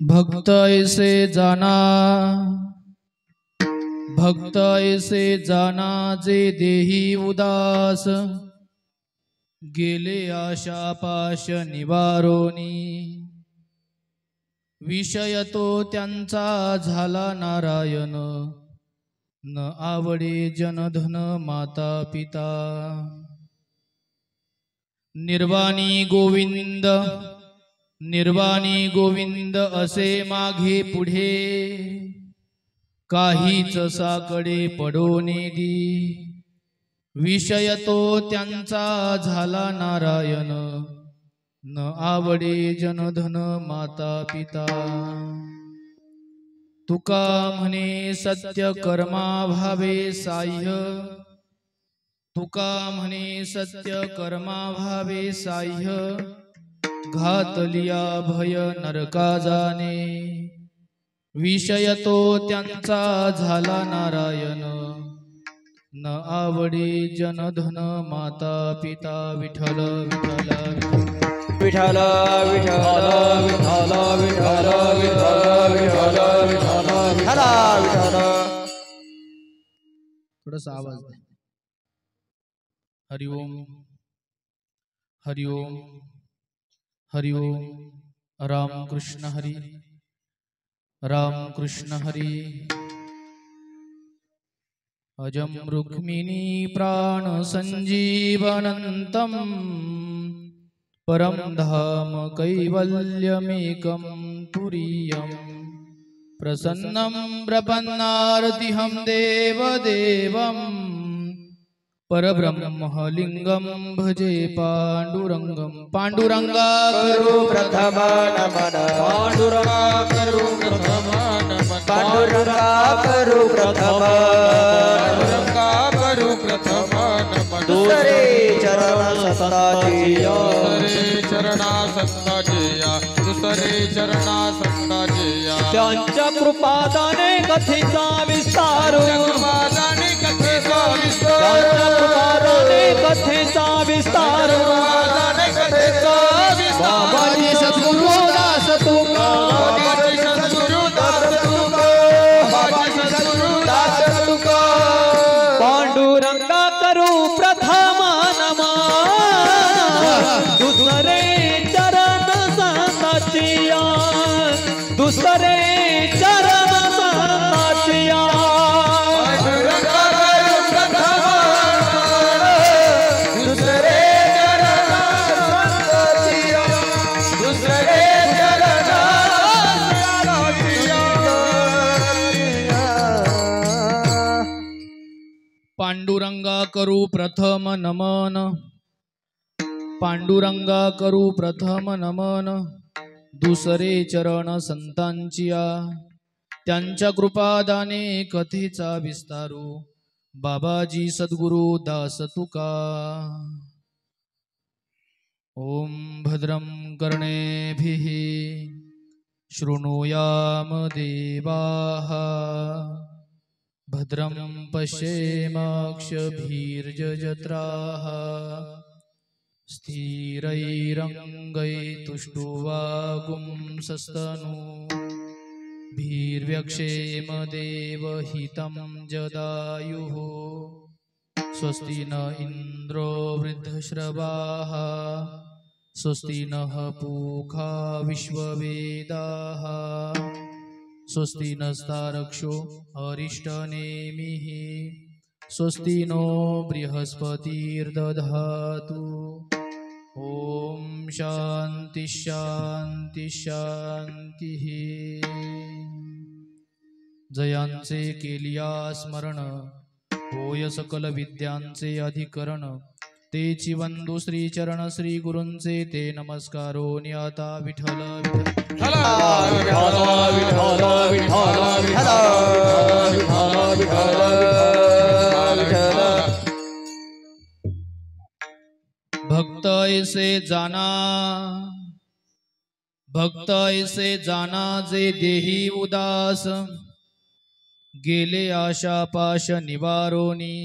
भक्त ऐसे जाना, भक्त ऐसे जाना जे देही उदास, गेले आशा पाश निवारोनी। विषय तो त्यांचा झाला नारायण, न आवडे जनधन माता पिता। निर्वाणी गोविंद, निर्वाणी गोविंद असे मागे पुढे, काहीच साकडे पडोने दी। विषय तो त्यांचा झाला नारायण, न आवडे जनधन माता पिता। तुका म्हणे सत्य कर्मा भावे साह्य, तुका म्हणे सत्य कर्मा भावे साह्य। घातलिया भय नरका जाणे, विषय तो त्यांचा झाला नारायण, न आवडे जनधन माता पिता। विठ्ठल विठ्ठल विठ्ठल विठ्ठल विठ्ठल विठ्ठल विठ्ठल विठ्ठल विठ्ठल विठ्ठल। थोडासा आवाज दे। हरिओम हरिओम हरिओम। राम कृष्ण हरी, राम कृष्ण हरी। अजम रुक्मिणी प्राण संजीवनंतम, परम धाम कैवल्यमेकं तुरीयम्। प्रसन्नं प्रपन्नार्तिहं देवदेवम्, परब्रह्मलिंगं भजे पांडुरंगं। पांडुरंगा करो प्रथम नमन, पांडुरंगा करो प्रथम नमन, पांडुरंगा करो प्रथम, पांडुरंगा करो प्रथम नमन। दुसरे चरण संताजिया, दुसरे चरणा संताजिया, दुसरे चरणा संताजिया। त्यांच्या कृपादाने कथेचा विस्तार, कृपादाने कथेचा विस्तार, कृपादाने कथेचा विस्तार, कथेचा विस्तार। बाबाजी सद्गुरु दास तुका, बाबाजी सद्गुरु दास तुका, बाबाजी सद्गुरु दास तुका। पांडुरंगा करू प्रथम नमन, दुसरे चरण संताजिया, दुसरे चरण संताजिया। पांडुरंगा करू प्रथम नमन, पांडुरंगा करू प्रथम नमन, दुसरे चरण संतांचिया। त्यांच्या कृपादाने कथेचा विस्तारू, बाबाजी सद्गुरु दास तुका। ओम भद्रं कर्णेभिः शृणुयाम देवाः, भद्रं पश्येमाक्षभिर्यजत्राः। स्थिरैरङ्गैस्तुष्टुवागुंसस्तनूभिर्व्यक्षेम देवहितं जदायुः। स्वस्ति न इन्द्रो वृद्धश्रवाः, स्वस्ति नः पूषा विश्ववेदाः, स्वस्ति नस्तार्क्ष्यो अरिष्टनेमिः, स्वस्ति नो बृहस्पतिर्दधातु। ओम शांति शांति शांति। जयांचे केलिया स्मरण, होय सकल विद्यांचे अधिकरण। तेची वंदू श्री चरण श्री गुरूंचे, ते नमस्कारो न्याता। विठ्ठल विठ्ठल विठ्ठल विठ्ठल विठ्ठल विठ्ठल विठ्ठल विठ्ठल। भक्त ऐसे जाना, भक्त ऐसे जाना जे देही उदास, गेले आशा पाश निवारोनी।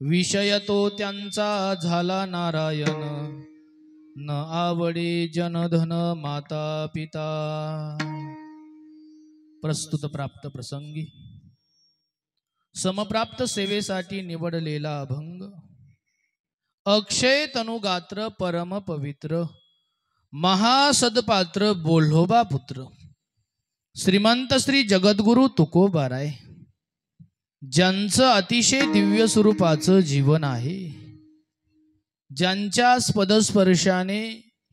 विषय तो त्यांचा झाला नारायण, न आवडे जनधन माता पिता। प्रस्तुत प्राप्त प्रसंगी समप्राप्त सेवेसाठी निवडलेला अभंग अक्षय तनुगात्र परम पवित्र महासदपात्र बोल्होबा पुत्र श्रीमंत श्री जगद्गुरु तुकोबाराय, ज्यांचं अतिशय दिव्य स्वरूपाचं जीवन आहे, ज्यांच्या पदस्पर्शाने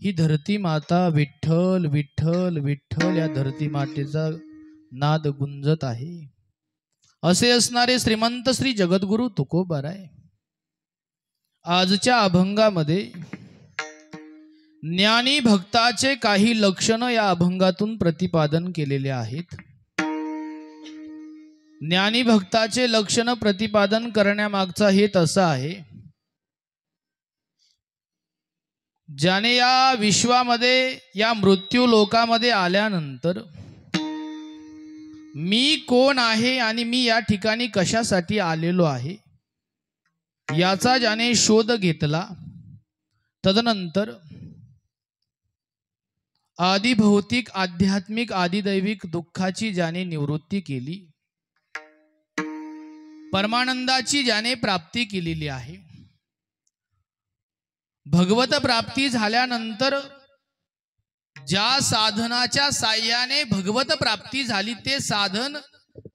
ही धरती माता विठ्ठल विठ्ठल विठ्ठल या धरती मातेचा नाद गुंजत आहे, असे असणारे श्रीमंत श्री जगद्गुरु तुकोबाराय आजच्या अभंगामध्ये ज्ञानी भक्ताचे काही लक्षण या अभंगातून प्रतिपादन केलेले आहेत। ज्ञानी भक्ताचे लक्षण प्रतिपादन करण्यामागचा हेत असा आहे, ज्याने या विश्वामध्ये या मृत्यू लोकामध्ये आल्यानंतर मी कोण आहे आणि मी या ठिकाणी कशासाठी आलेलो आहे याचा ज्याने शोध घेतला, तदनंतर आदिभौतिक आध्यात्मिक आदिदैविक दुःखाची ज्याने निवृत्ती केली, परमानंदाची ज्याने प्राप्ती केलेली आहे, भगवत प्राप्ती झाल्यानंतर ज्या साधनाच्या साह्याने भगवत प्राप्ती झाली ते साधन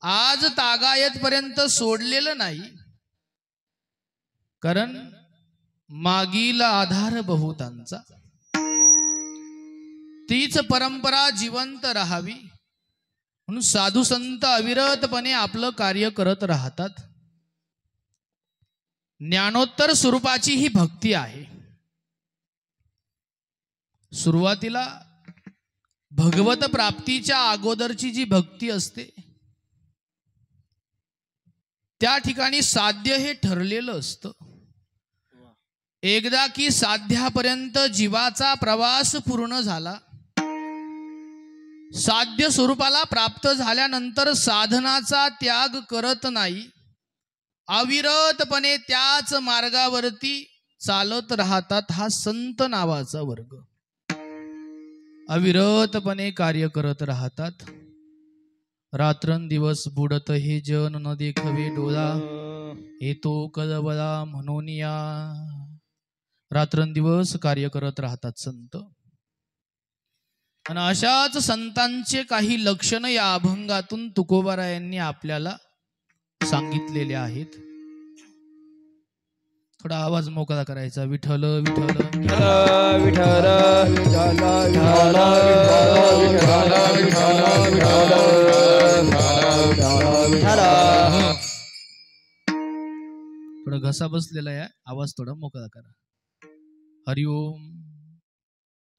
आज तागायत पर्यंत सोडलेलं नाही, कारण मागील आधार बहुतांचा, तीच परंपरा जिवंत राहावी म्हणून साधू संत अविरतपणे आपलं कार्य करत राहतात। ज्ञानोत्तर स्वरूपाची ही भक्ती आहे। सुरुवातीला भगवत प्राप्तीच्या अगोदरची जी भक्ती असते त्या ठिकाणी साध्य हे ठरलेलं असतं। एकदा की साध्यापर्यंत जीवाचा प्रवास पूर्ण झाला, साध्य स्वरूपाला प्राप्त झाल्यानंतर साधनाचा त्याग करत नाही, अविरतपणे त्याच मार्गावरती चालत राहतात। हा संत नावाचा वर्ग अविरतपणे कार्य करत राहतात। रात्रंदिवस बुडत हे जन न देखवे डोळा, येतो कळवळा म्हणून या। रात्रंदिवस कार्य करत राहतात संत, आणि अशाच संतांचे काही लक्षण या अभंगातून तुकोबारायांनी आपल्याला सांगितलेले आहेत। थोडा आवाज मोकळा करायचा, विठ्ठल विठ्ठल विठ्ठल विठ्ठल थोडा घसा बसलेला आहे, आवाज थोडा मोकळा करा। हरिओम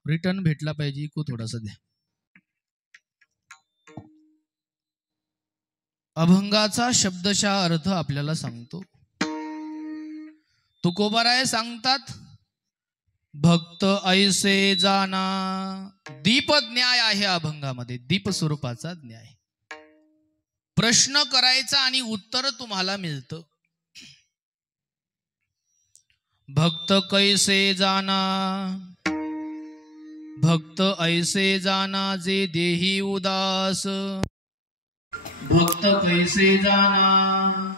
रिटर्न भेटला पाहिजे, इको थोडासा द्या। अभंगाचा शब्दशः अर्थ आपल्याला सांगतो। तुकोबाराय सांगतात, भक्त ऐसे जाना, दीप न्याय आहे अभंगामध्ये, दीप स्वरूपाचा न्याय। प्रश्न करायचा आणि उत्तर तुम्हाला मिळतं। भक्त कैसे जाना, भक्त ऐसे जाना जे देही उदास। भक्त कैसे जाना,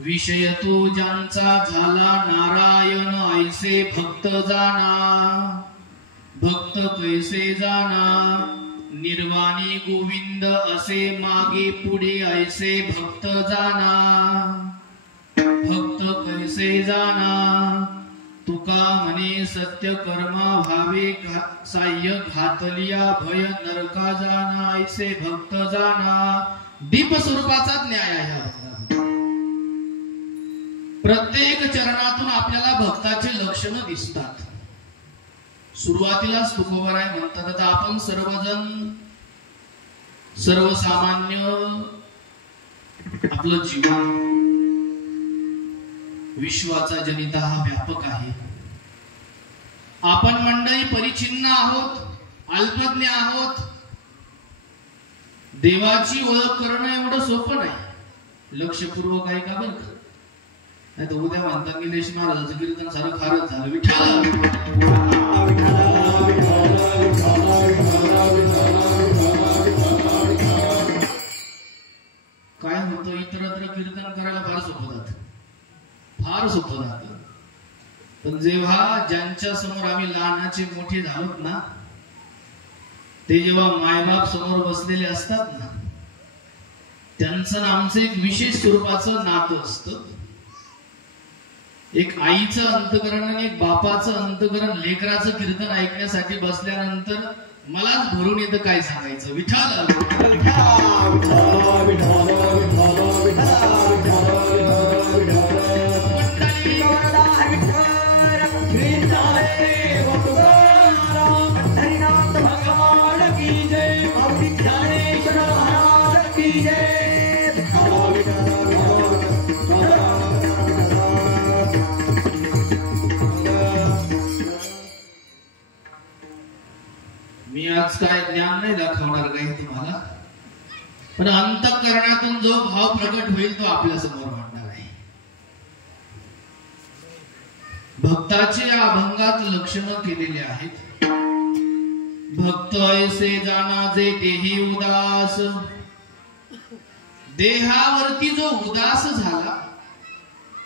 विषय तो ज्यांचा झाला नारायण, ऐसे भक्त जाना। भक्त कैसे जाना, निर्वाणी गोविंद असे मागे पुढे, ऐसे भक्त जाना। भक्त कैसे जाना, तुका म्हणे सत्य कर्मा व्हावे साह्य, घातलिया भय नरका जाना, ऐसे भक्त जाना। दीप स्वरूपाचा न्याय आहे। प्रत्येक चरणातून आपल्याला भक्ताचे लक्षण दिसतात। सुरुवातीलाच तुकोबाराय म्हणतात, आता आपण सर्वजण सर्वसामान्य आपलं जीवन विश्वाचा जनिता हा व्यापक आहे। आपण मंडळी परिचिन्न आहोत, अल्पज्ञ आहोत। देवाची ओळख करणं एवढं सोपं नाही, लक्षपूर्वक आहे का बरं का? नाही तर उद्या म्हणतात निलेश महाराजांचं कीर्तन सारं खारच झालं, विठ्ठल काय होतं, इतरत्र कीर्तन करायला फार सोपं जात, फार सोपं जात. पण जेव्हा ज्यांच्या समोर आम्ही लहानाचे मोठे झालोत ना, ते जेव्हा मायबाप समोर बसलेले असतात ना, त्यांचं आमचं एक विशेष स्वरूपाचं नातं असतं. एक आईचं अंतकरण आणि एक बापाचं अंतकरण लेकराचं कीर्तन ऐकण्यासाठी बसल्यानंतर मलाच भरून येतं. काय सांगायचं, विठ्ठल मी आज काय ज्ञान नाही दाखवणार काही तुम्हाला, पण अंतःकरणातून जो भाव प्रकट होईल तो आपल्या समोर मांडणार आहे. भक्ताचे या अभंगात लक्षणं केलेले आहेत. भक्त ऐसे जाना जे देही उदास, देहावरती जो उदास झाला,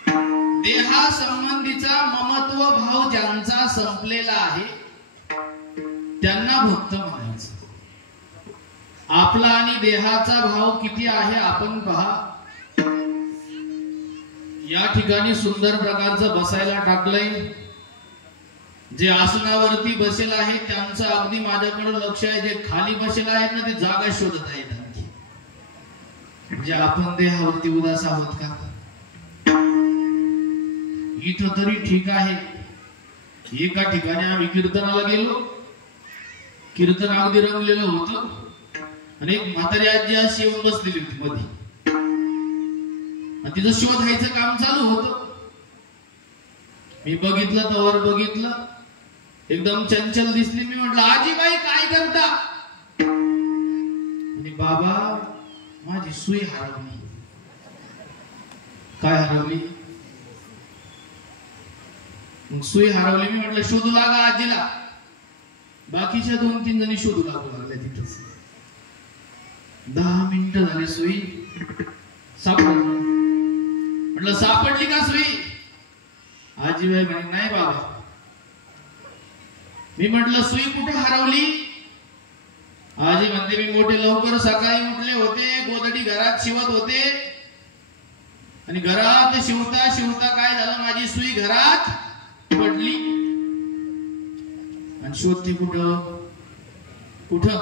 देहा संबंधीचा ममत्व भाव ज्यांचा संपलेला आहे त्यांना भक्त म्हणायचं. आपला आणि देहाचा भाव किती आहे आपण पहा. या ठिकाणी सुंदर प्रकारचं बसायला टाकलंय. जे आसनावरती बसेल आहे त्यांचं अगदी माझ्याकडे लक्ष आहे. जे खाली बसेल आहेत ना, ते जागा शोधत आहेत. म्हणजे आपण देहावरती उदास आहोत का? इथं तरी ठीक आहे. एका ठिकाणी आम्ही कीर्तनाला गेलो, कीर्तन अगदी रंगलेलं होतं आणि एक म्हातारी आजी अशी येऊन बसलेली होती मध्ये. तिचं शोधायचं काम चालू होतं. मी बघितलं, तवर बघितलं, एकदम चंचल दिसली. मी म्हटलं, आजीबाई काय करता? आणि बाबा, माझी सुई हरवली. काय हरवली? मग सुई हरवली. मी म्हटलं, शोधू लागा आजीला. बाकीच्या 2-3 जणी शोधू लागू लागल्या. तिथंच 10 मिनिटं झाली, सुई सापडली. म्हटलं, सापडली का सुई? आजीबाई म्हणे, नाही बाबा. मी म्हटलं, सुई कुठे हरवली? आजी म्हणते, मी मोठे लवकर सकाळी उठले होते, गोधडी घरात शिवत होते आणि घरात शिवता शिवता काय झालं, माझी सुई घरात पडली. आणि शोधते कुठं? कुठं?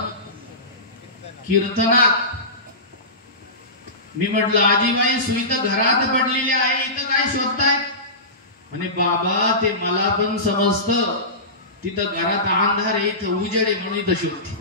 कीर्तनात. मी म्हटलं, आजीबाई सुई तर घरात पडलेली आहे, इथं काय शोधताय? म्हणे, बाबा ते मला पण समजतं, तिथं घरात अंधार आहे, इथं उजेड आहे, म्हणून इथं शोधते.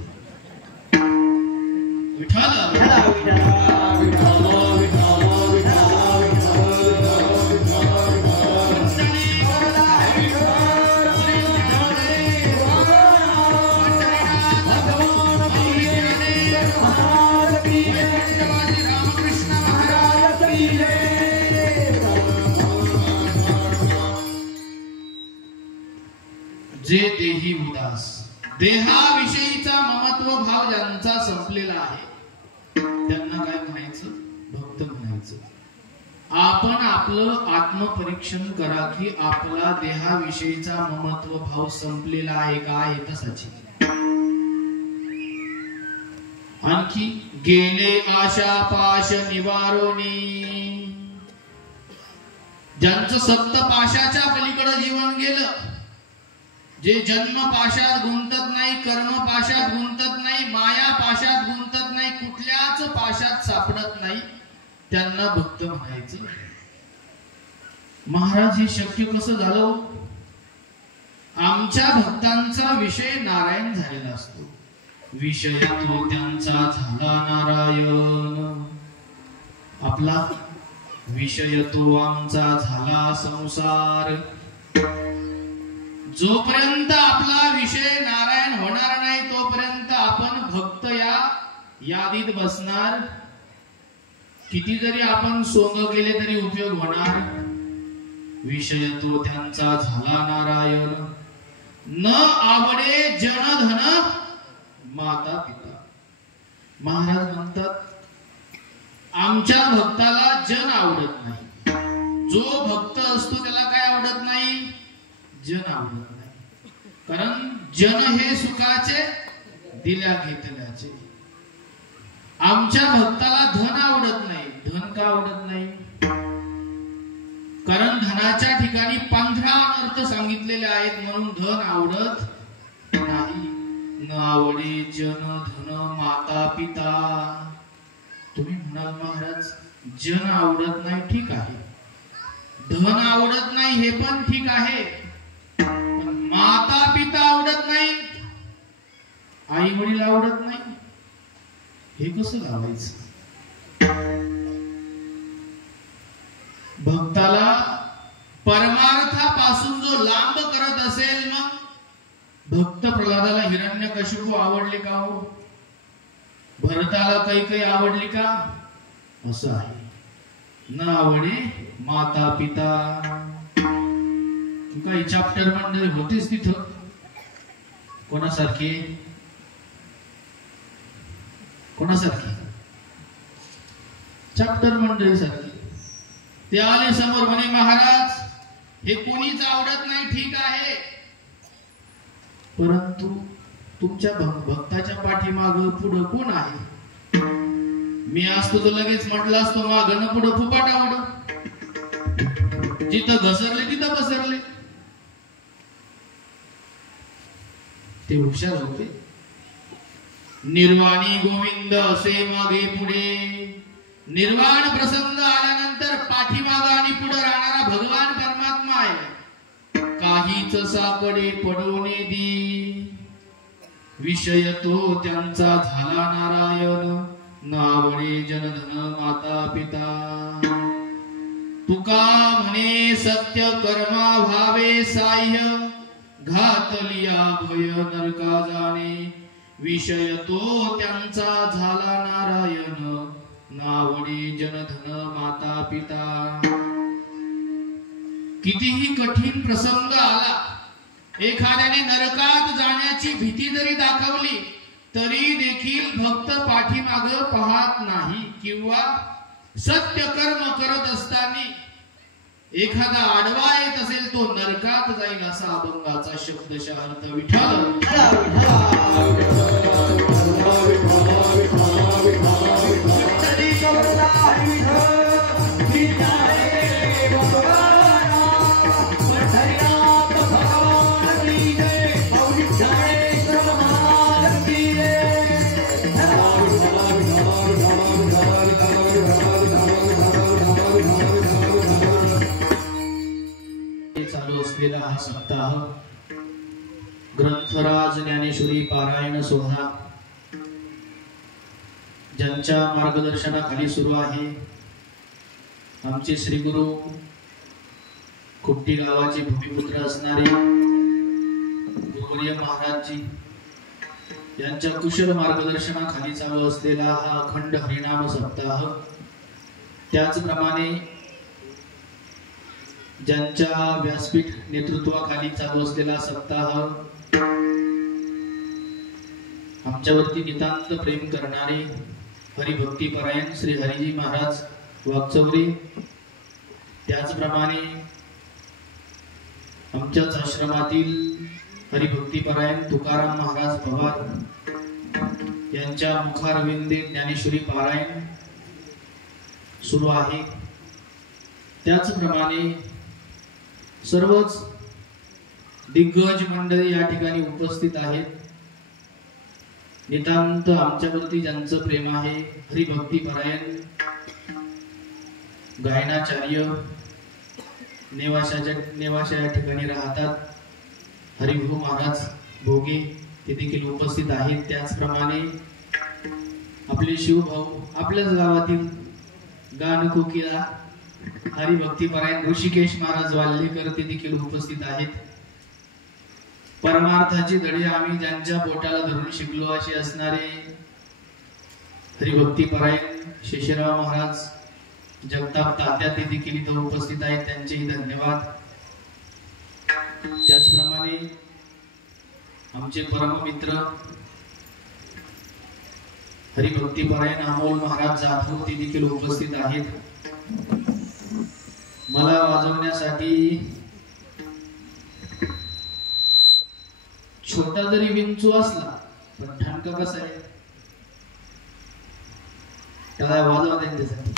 जे देही उदास, देहाविषयीचा ममत्व भाव ज्यांचा संपलेला आहे त्यांना काय म्हणायचं? भक्त म्हणायचं. आपण आपलं आत्मपरीक्षण करा की आपला देहाविषयीचा ममत्व भाव संपलेला आहे का? हे तसाच. आणखी गेले आशा पाश निवारोनी, ज्यांचं सप्त पाशाच्या पलीकडे जीवन गेलं, जे जन्म पाशात गुंतत नाही, कर्म पाशात गुंतत नाही, माया पाशात गुंतत नाही, कुठल्याच पाशात सापडत नाही, त्यांना भक्त म्हणायचं. महाराज, हे शक्य कसं झालं? आमच्या भक्तांचा विषय नारायण झालेला असतो. विषय तो त्यांचा झाला नारायण, आपला विषय तो आमचा झाला संसार. जोपर्यंत आपला विषय नारायण होणार नाही तोपर्यंत आपण भक्त या यादीत बसणार. किती जरी आपण सोंग केले तरी उपयोग होणार. विषय तो त्यांचा झाला नारायण. न आवडे जन धन माता पिता. महाराज म्हणतात आमच्या भक्ताला जन आवडत नाही. जो भक्त असतो त्याला काय आवडत नाही? जन आवडत नाही. कारण जन हे सुखाचे दिल्या घेतल्याचे. आमच्या भक्ताला धन आवडत नाही. धन का आवडत नाही? कारण धनाच्या ठिकाणी 15 अनर्थ सांगितलेले आहेत म्हणून धन आवडत नाही. न आवडे जन धन माता पिता. तुम्ही म्हणाल महाराज जन आवडत नाही, ठीक आहे. धन आवडत नाही हे पण ठीक आहे. पण माता पिता आवडत नाही, आई वडील आवडत नाही, हे कसं लावायचं? भक्ताला परमार्थापासून जो लांब करत असेल, मग भक्त प्रल्हादाला हिरण्यकशिपू आवडले का हो? भरताला काही आवडली का? असं आहे. न आवडे माता पिता. काही चॅप्टर मंडळी होतेच तिथं. कोणासारखे? कोणासारखे? चॅप्टर मंडळी सारखे. ते आले समोर म्हणे महाराज हे कोणीच आवडत नाही, ठीक आहे. परंतु तुमच्या भक्ताच्या पाठीमाग पुढं कोण आहे? मी असतो तर लगेच म्हटलं असतो मागं पुढं फुपाट आवड. जिथं घसरले तिथं बसरले. ते हुशार होते. निर्वाणी गोविंद असे मागे पुढे. निर्वाण प्रसंग आल्यानंतर पाठीमाग आणि पुढे राहणारा भगवान परमात्मा आहे. काहीच साकडे पडोने दी. विषय तो त्यांचा झाला नारायण. नावडे जनधन माता पिता. तुका म्हणे सत्य कर्मा भावे साह्य. घातलिया भय नरका जाणे. विषय तो त्यांचा झाला नारायण. नावडे जनधन माता पिता. कितीही कठीण प्रसंग आला, एखाद्याने नरकात जाण्याची भीती जरी दाखवली तरी देखील भक्त पाठीमाग पाहत नाही. किंवा सत्य कर्म करत असताना एखादा आडवा येत असेल तो नरकात जाईल असा अभंगाचा शब्दशः अर्थ. विठ्ठल चालू असलेला हा सप्ताह ग्रंथराज ज्ञानेश्वरी पारायण सोहळा ज्यांच्या मार्गदर्शनाखाली सुरू आहे. आमचे श्री गुरु खुट्टी गावाचे भूमिपुत्र असणारे गुरुवर्य महाराजजी यांच्या कुशल मार्गदर्शनाखाली चालू असलेला हा अखंड हरिनाम सप्ताह. त्याचप्रमाणे ज्यांच्या व्यासपीठ नेतृत्वाखाली चालू असलेला सप्ताह आमच्यावरती नितांत प्रेम करणारे हरिभक्ती परायण श्री हरिजी महाराज वागचौरे. त्याचप्रमाणे आमच्याच आश्रमातील हरिभक्ती परायण तुकाराम महाराज पवार यांच्या मुखारविंदे ज्ञानेश्वरी पारायण सुरू आहे. त्याचप्रमाणे सर्वच दिग्गज मंडळी या ठिकाणी उपस्थित आहेत. नितांत आमच्यावरती ज्यांचं प्रेम आहे हरिभक्ती परायण गायनाचार्य नेवाशा या ठिकाणी राहतात हरिभाऊ महाराज भोगे ते देखील उपस्थित आहेत. त्याचप्रमाणे आपले शिवभाऊ आपल्याच गावातील गान कोकिळा हरिभक्ती परायण ऋषिकेश महाराज वाल्लेकर ते देखील उपस्थित आहेत. परमार्थाची धडे आम्ही ज्यांच्या बोटाला धरून शिकलो असे असणारे हरिभक्ती परायण शेषराव महाराज जगताप तात्या ते देखील इथं उपस्थित आहेत. त्यांचेही धन्यवाद. त्याचप्रमाणे आमचे परममित्र हरिभक्तीपरायण अमोल महाराज जाधव ते देखील उपस्थित आहेत. मला वाजवण्यासाठी छोटा जरी विंचू असला पण ठणका कसा आहे त्याला वाजवा त्यांच्यासाठी.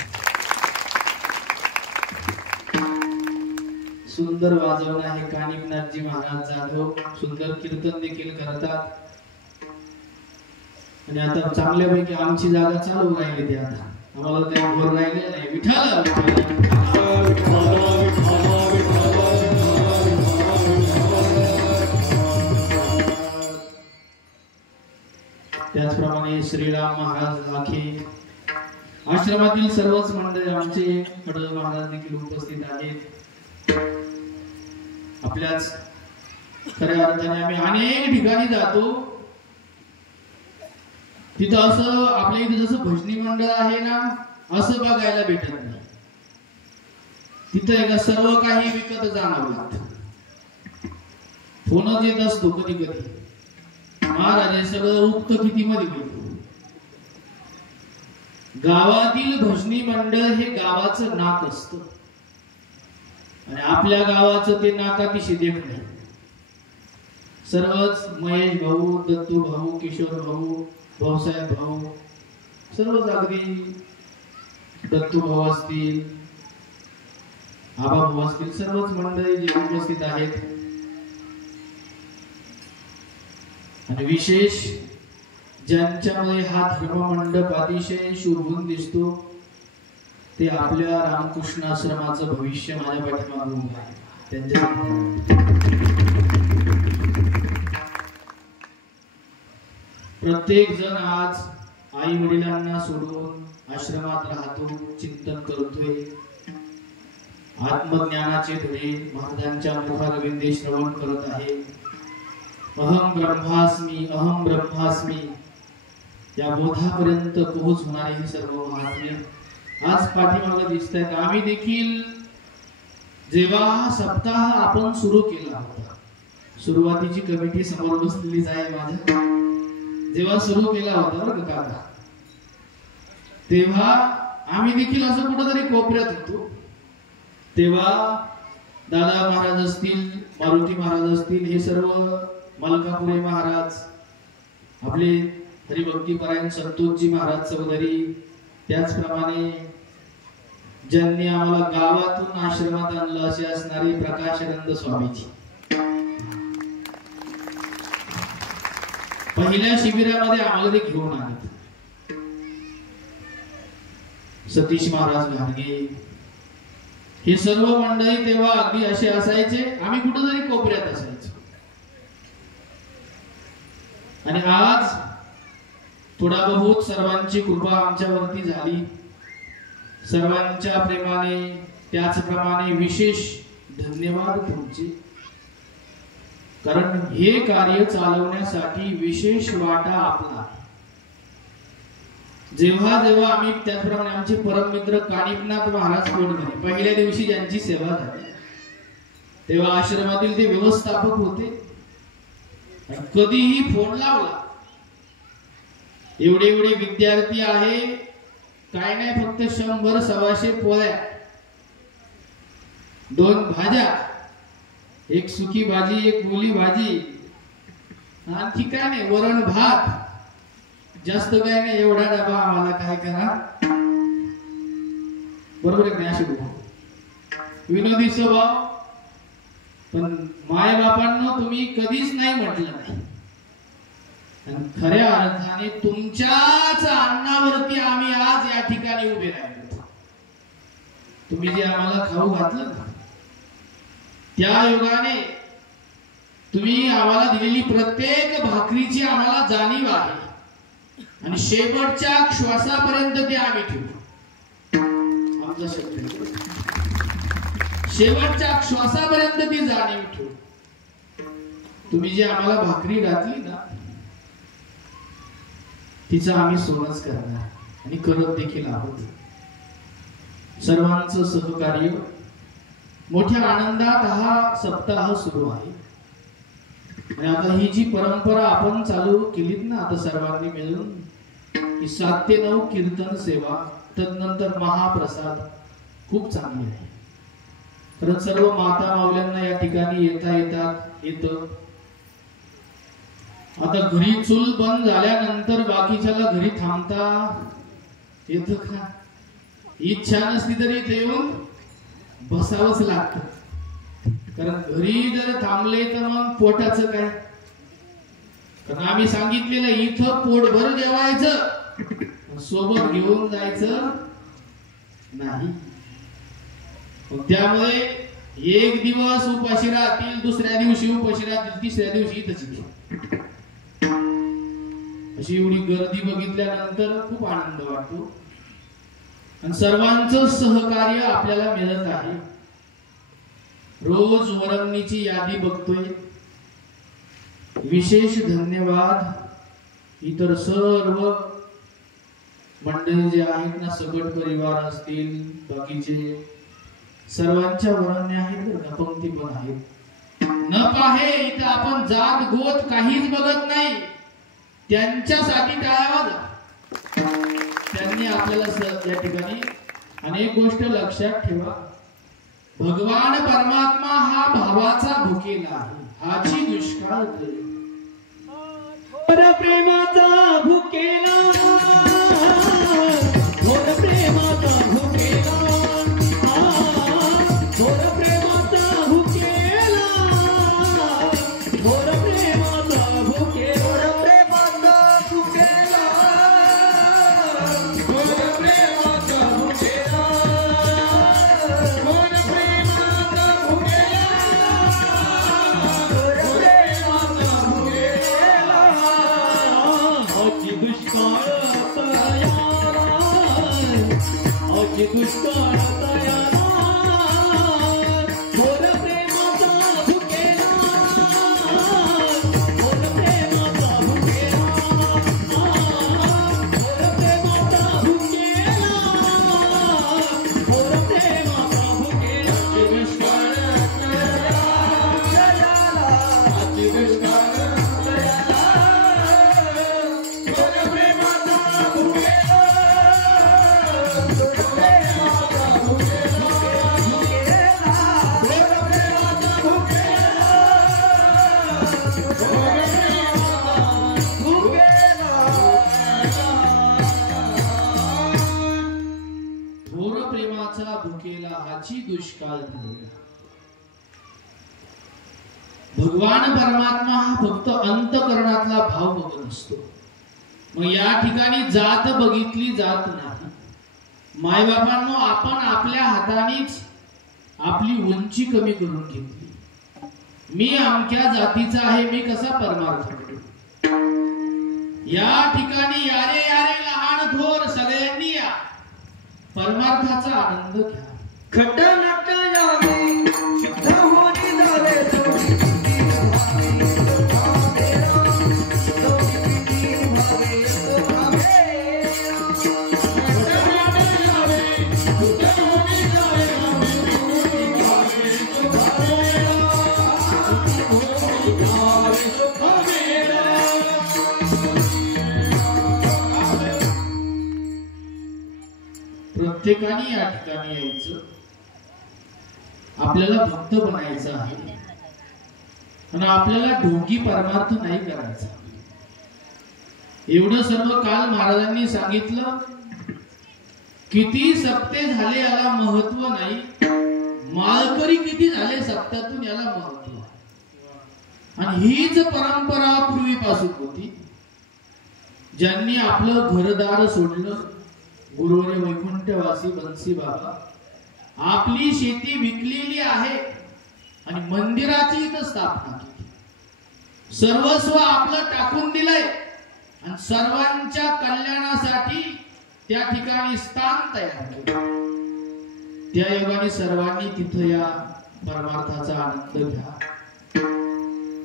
सुंदर वाजवणं आहे. कानिपनाथजी महाराज जाधव सुंदर कीर्तन देखील करतात आणि आता चांगल्यापैकी आमची जागा चालू राहिली. ते आता आम्हाला त्या वर राहिले नाही. विठ्ठल त्याचप्रमाणे श्रीराम महाराज आखे आश्रमातील सर्वच मंडळी आमचे पडळ महाराज देखील उपस्थित आहेत. आपल्याच खऱ्या अर्थाने आम्ही अनेक ठिकाणी जातो तिथं असं आपल्या इथे जसं भजनी मंडळ आहे ना असं बघायला भेटत नाही. तिथं एका सर्व काही विकत जाणवं लागतं. फोनच येत असतो कधी कधी महाराज हे सगळं उक्त किती मध्ये मिळतं. गावातील भजनी मंडळ हे गावाचं नाक असतं आणि आपल्या गावाचं ते नाकातिशय देख नाही. सर्वच महेश भाऊ, दत्तू भाऊ, किशोर भाऊ, भाऊसाहेब भाऊ सर्वच अगदी दत्तू भाऊ असतील, आबा भाऊ असतील सर्वच मंडळी जे उपस्थित आहेत. आणि विशेष ज्यांच्यामुळे हा धर्ममंडप अतिशय शोभून दिसतो ते आपल्या रामकृष्ण आश्रमाचं भविष्य माझ्या पाठीमागे उभं आहे. त्यांच्या प्रत्येक जण आज आई वडिलांना सोडून आश्रमात राहतो, चिंतन करतोय, आत्मज्ञानाचे धडे महाराजांच्या मुखारविंदे श्रवण करत आहे. अहम ब्रह्मास्मी, अहम ब्रह्मास्मी या बोधापर्यंत पोहोच होणारे हे सर्व महात्मे आज पाठीमागे दिसत आहेत. आम्ही देखील जेव्हा हा सप्ताह आपण सुरू केला होता, सुरुवातीची कमिटी समोर बसलेली आहे माझ्या, जेव्हा सुरू केला होता बरं काका, तेव्हा आम्ही देखील असं कुठेतरी कोपऱ्यात होतो. तेव्हा दादा महाराज असतील, मारुती महाराज असतील, हे सर्व मलकापुरे महाराज, आपले हरिभक्तीपरायण संतोषजी महाराज चौधरी, त्याचप्रमाणे ज्यांनी आम्हाला गावातून आश्रमात आणलं असे असणारे प्रकाशानंद स्वामीजी, पहिल्या शिबिरामध्ये आम्हाला ते घेऊन आले. सतीश महाराज घाणगे, हे सर्व मंडळी तेव्हा अगदी असे असायचे. आम्ही कुठेतरी कोपऱ्यात असायचो. आणि आज थोडा बहुत सर्वांची कृपा आमच्यावरती झाली. सर्वांच्या प्रेमाने, त्याचप्रमाणे विशेष धन्यवाद तुमचे, कारण हे कार्य चालवण्यासाठी विशेष वाटा आपला. जेव्हा जेव्हा आम्ही, त्याचप्रमाणे आमचे परममित्र कानिपनाथ महाराज कोणगरे पहिल्या दिवशी ज्यांची सेवा झाली तेव्हा आश्रमातील ते व्यवस्थापक होते. कधीही फोन लावला, एवढे एवढे विद्यार्थी आहे, काय नाही, फक्त 100-125 पोळ्या, 2 भाज्या, एक सुकी भाजी, एक ओली भाजी, आणखी काय नाही, वरण भात, जास्त काय नाही, एवढा डबा आम्हाला काय करा. बरोबर आहे नाही? अशी विनोदी स्वभाव, पण माय बापांना तुम्ही कधीच नाही म्हटलं नाही. आणि खऱ्या अर्थाने तुमच्याच अन्नावरती आम्ही आज या ठिकाणी उभे राहिलो. तुम्ही जे आम्हाला खाऊ घातलं ना, त्या योगाने तुम्ही आम्हाला दिलेली प्रत्येक भाकरीची आम्हाला जाणीव आहे आणि शेवटच्या श्वासापर्यंत ते आम्ही ठेवू. आमचा शब्द शेवटच्या श्वासापर्यंत ती जाणीव ठेवू. तुम्ही जे आम्हाला भाकरी घातली ना, तिचं आम्ही सोनच करणार आणि करत देखील आहोत. सर्वांचं सहकार्य, मोठ्या आनंदात हा सप्ताह सुरू आहे. आणि आता ही जी परंपरा आपण चालू केलीत ना आता सर्वांनी मिळून की 7 ते 9 कीर्तन सेवा, तदनंतर महाप्रसाद, खूप चांगली आहे. तर सर्व माता माऊल्यांना या ठिकाणी येत. आता घरी चूल बंद झाल्यानंतर बाकीच्याला घरी थांबता येत का? इच्छा नसली तरी इथे येऊन बसावंच लागतं. कारण घरी जर थांबले तर मग पोटाचं काय? कारण आम्ही सांगितलेलं इथं पोटभर जेवायचं, सोबत घेऊन जायचं नाही. त्यामुळे एक दिवस उपाशी राहतील, दुसऱ्या दिवशी उपाशी राहतील, तिसऱ्या दिवशी इथंच येतील. अशी एवढी गर्दी बघितल्यानंतर खूप आनंद वाटतो आणि सर्वांचं सहकार्य आपल्याला मिळत आहे. रोज वरंगणीची यादी बघतोय. विशेष धन्यवाद इतर सर्व मंडळी जे आहेत ना, सकट परिवार असतील, बाकीचे सर्वांच्या वरंगण्या आहेत, पंक्ती पण आहेत. नप आहे इथं आपण जात गोत काहीच बघत नाही. त्यांच्यासाठी टाळावा. त्यांनी आपल्याला या ठिकाणी अनेक गोष्ट लक्षात ठेवा. भगवान परमात्मा हा भावाचा भुकेला आहे, हाची दुष्काळ प्रेमाचा भुकेला, घोर प्रेमाचा भुकेला, घोर प्रेमाचा भुकेला, घोर प्रेमाचा भुकेला, प्रेमाचा भुकेला, घोर प्रेमाचा भुकेला, घोर प्रेमाचा भुकेला, घोर प्रेमाचा भुकेला. दुष्काळ तयार, घोर प्रेमाचा भुकेला, घोर प्रेमाचा भुकेला, घोर प्रेमाचा भुकेला, घोर प्रेमाचा भुकेला. दुष्काळ तयार, दुष्काळ दुष्काळ. भगवान परमात्मा हा फक्त अंतकरणातला भाव बघत असतो. मग या ठिकाणी जात बघितली जात नाही. मायबापांनो, आपण आपल्या हातानेच आपली उंची कमी करून घेतली. मी अमक्या जातीचा आहे, मी कसा परमार्थ करू? या ठिकाणी यारे यारे लहान थोर सगळ्यांनी या परमार्थाचा आनंद घ्या. खटनाट यावे शुद्ध होनी झाले प्रत्येकाने या ठिकाणी यायचं. आपल्याला भक्त बनायचं आहे आणि आपल्याला ढोंगी परमार्थ नाही करायचा. एवढं सर्व काल महाराजांनी सांगितलं. किती सप्ते झाले याला महत्व नाही, माळकरी किती झाले सप्त्यातून याला महत्व. आणि हीच परंपरा पूर्वीपासून होती. ज्यांनी आपलं घरदार सोडलं, गुरुवरे वैकुंठवासी बन्सी बाबा, आपली शेती विकलेली आहे आणि मंदिराची इथं स्थापना केली. सर्वस्व आपलं टाकून दिलंय आणि सर्वांच्या कल्याणासाठी त्या ठिकाणी स्थान तयार केलं. त्या योगाने सर्वांनी तिथं या परमार्थाचा आनंद घ्या.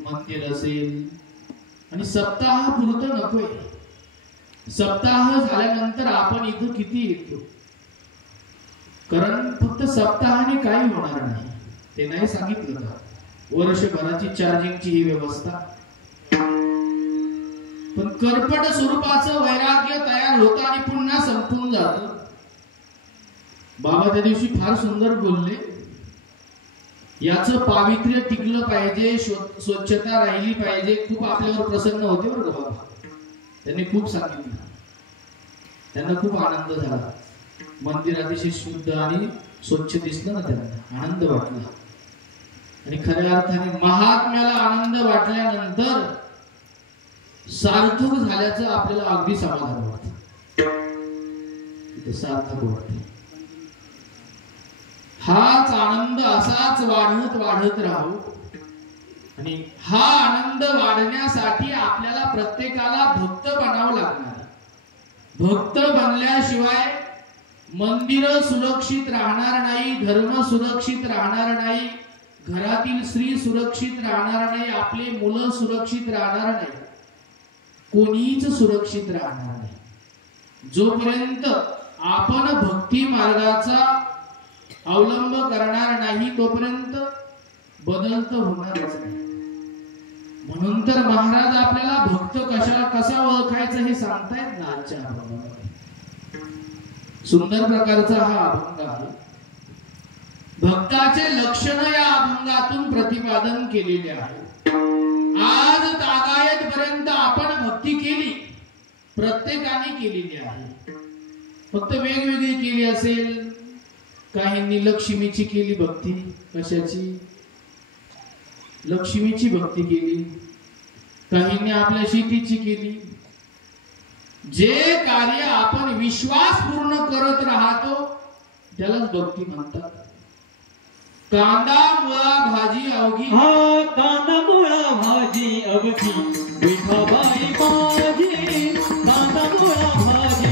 मंदिर असेल आणि सप्ताह पुरतं नकोय. सप्ताह झाल्यानंतर आपण इथं किती येतो? कारण फक्त सप्ताहाने काही होणार नाही, ते नाही सांगितलं का? वर्षभराची चार्जिंगची ही व्यवस्था. पण करपट स्वरूपाचं वैराग्य तयार होतं आणि पुन्हा संपून जात. बाबा त्या दिवशी फार सुंदर बोलले, याचं पावित्र्य टिकलं पाहिजे, स्वच्छता राहिली पाहिजे. खूप आपल्यावर प्रसन्न होते बरं का बाबा. त्यांनी खूप सांगितलं, त्यांना खूप आनंद झाला. मंदिर अतिशय शुद्ध आणि स्वच्छ दिसलं ना, त्यांना आनंद वाटला. आणि खऱ्या अर्थाने महात्म्याला आनंद वाटल्यानंतर सार्थक झाल्याचं आपल्याला अगदी समाधान वाटतं, सार्थक वाटतं. हाच आनंद असाच वाढत वाढत राहू. आणि हा आनंद वाढण्यासाठी आपल्याला प्रत्येकाला भक्त बनावं लागणार. भक्त बनल्याशिवाय मंदिर सुरक्षित राहणार नाही, धर्म सुरक्षित राहणार नाही, घरातील स्त्री सुरक्षित राहणार नाही, आपले मुलं सुरक्षित राहणार नाही, कोणीच सुरक्षित राहणार नाही. जोपर्यंत आपण भक्ती मार्गाचा अवलंब करणार नाही तोपर्यंत बदल तर होणारच नाही. म्हणून तर महाराज आपल्याला भक्त कसा ओळखायचं हे सांगतायत ना आजच्या अभंगामध्ये. सुंदर प्रकारचा हा अभंग आहे. भक्ताचे लक्षण या अभंगातून प्रतिपादन केलेले आहे. आज तागायत पर्यंत आपण भक्ती केली, प्रत्येकाने केलेली आहे. फक्त वेगवेगळी केली असेल. काहींनी लक्ष्मीची केली भक्ती. कशाची? लक्ष्मीची भक्ती केली. काहींनी आपल्या शेतीची केली. जे कार्य आपण विश्वासपूर्ण करत राहतो त्यालाच भक्ती म्हणतात. कांदा मुळा भाजी अवघी, कांदा मुळा भाजी अवघी विठाबाई माझी. कांदा मुळा भाजी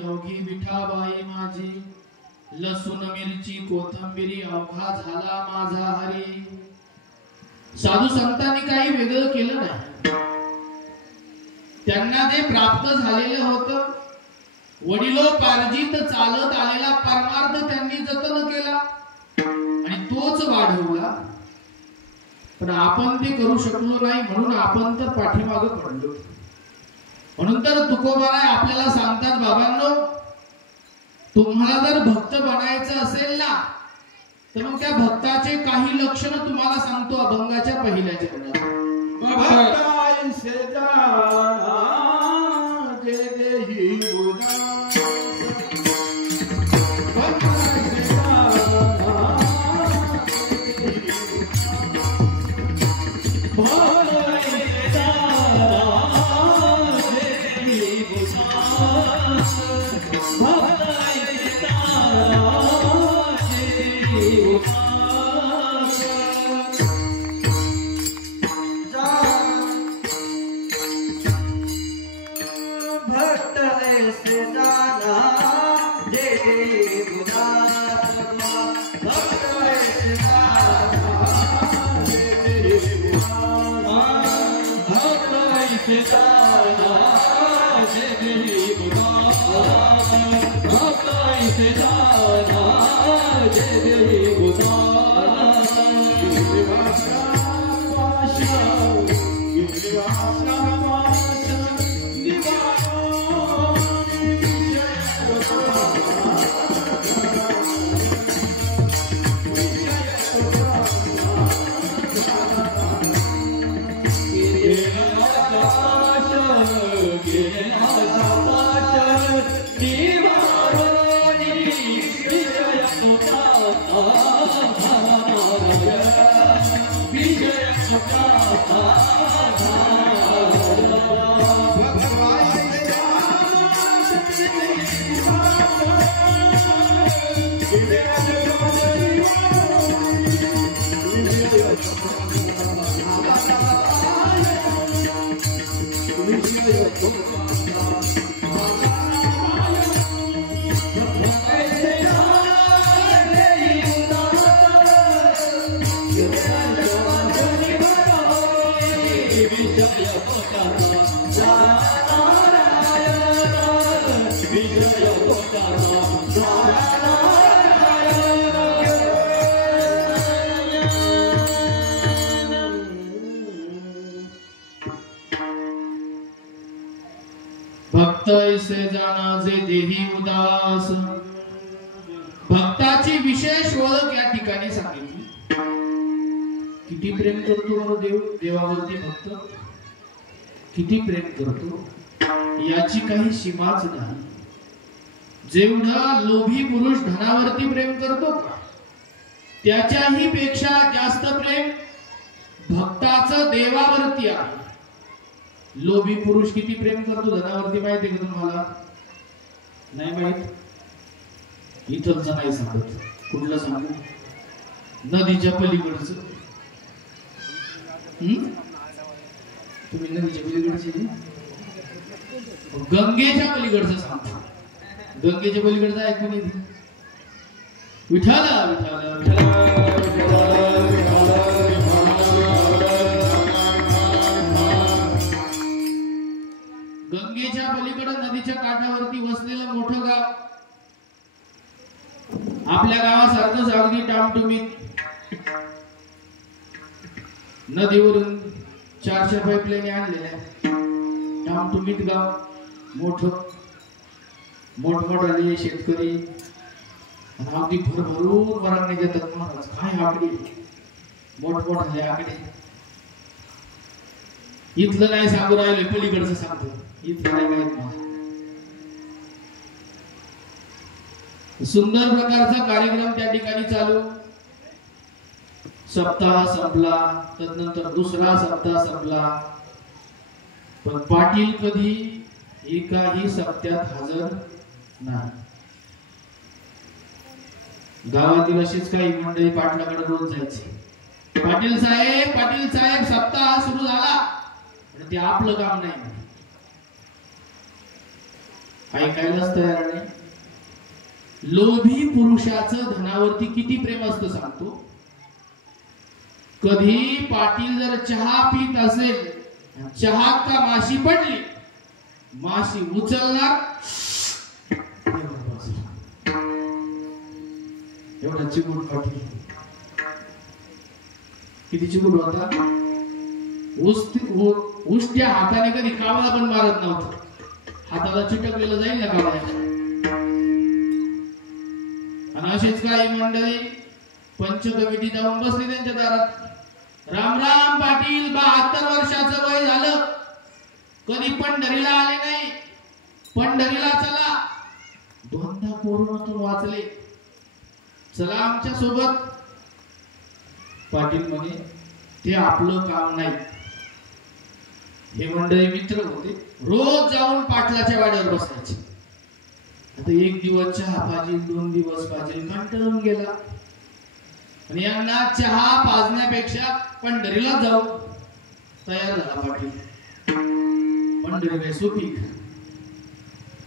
अवघी विठाबाई माझी. लसूण मिरची कोथंबिरी अवघा झाला माझा हरी. साधू संतांनी काही वेगळं केलं नाही. त्यांना जे प्राप्त झालेलं होतं, वडिलोपार्जित चालत आलेला परमार्थ त्यांनी जतन केला आणि तोच वाढवला. पण आपण ते करू शकलो नाही म्हणून आपण तर पाठीमागे पडलो. म्हणून तर तुकोबाराय आपल्याला सांगतात, बाबांनो तुम्हाला जर भक्त बनायचं असेल ना तर मग त्या भक्ताचे काही लक्षण तुम्हाला सांगतो अभंगाच्या पहिल्या चरणात. आकाश विजय भक्त ऐसे जाना जे देही उदास. भक्ताची विशेष ओळख या ठिकाणी सांगितली. किती प्रेम करतो देव देवावरती भक्त, किती प्रेम करतो याची काही सीमाच नाही. जेवढा लोभी पुरुष धनावरती प्रेम करतो त्याच्याही पेक्षा जास्त प्रेम भक्ताचं देवावरती आहे. लोभी पुरुष किती प्रेम करतो धनावरती माहिती आहे का तुम्हाला? नाही माहित? इथलचं नाही सांगत, कुठलं सांगू? नदीच्या पलीकडचं. तुम्ही नदीच्या पलीकडचे, गंगेच्या पलीकडचं सांगतो. गंगेच्या पलीकडचं ऐकून येते. विठाला विठाला विठाला गंगेच्या पलीकडे नदीच्या काठावरती वसलेलं मोठं गाव. आपल्या गावासारखंच अगदी टामटुमीत. नदीवरून 400 पाईपलाईन आणलेल्या. टामटुमीत गाव मोठं. मोठमोठाले शेतकरी अगदी भरभरून वरांनी देतात. महाराज काय आकडे, मोठमोठाले आकडे. इथलं नाही सांगू राहिले, पलीकडचं सांगतो. इथलं नाही माहित. सुंदर प्रकारचा कार्यक्रम त्या ठिकाणी चालू. सप्ताह संपला, तदनंतर दुसरा सप्ताह संपला, पण पाटील कधी एकाही सप्त्यात हजर नाही. गावातील अशीच काही मंडळी पाटलाकडे रोज जायची. पाटील साहेब सप्ताह सुरू झाला. ते आपलं काम नाही, ऐकायलाच तयार नाही. लोभी पुरुषाचं धनावरती किती प्रेम असतं सांगतो. कधी पाटील जर चहा पीत असेल, चहात का माशी पडली, माशी उचलणार, एवढा चिमूट पाटील. किती चिमूट होता. उष्ट्या हाताने कधी कावळा पण मारत नव्हता. हाताला चिटकलेलं जाईल ना कावळ्या. आणि अशीच काही मंडळी पंच कमिटी जाऊन बसली त्यांच्या दारात. राम राम पाटील, 72 वर्षाचं वय झालं, कधी पंढरीला आले नाही, पंढरीला चला. दोनदा कोरोनातून वाचले, चला आमच्या सोबत. पाटील म्हणे ते आपलं काम नाही. हे मंडळी मित्र होते, रोज जाऊन पाटलाच्या वाड्यावर बसायचे. आता एक दिवस चहा पाहिजे, 2 दिवस पाहिजे, कंटाळून गेला. आणि यांना चहा पाजण्यापेक्षा पंढरीला जाऊ तयार झाला पाटील. पंढरी काय सोपी?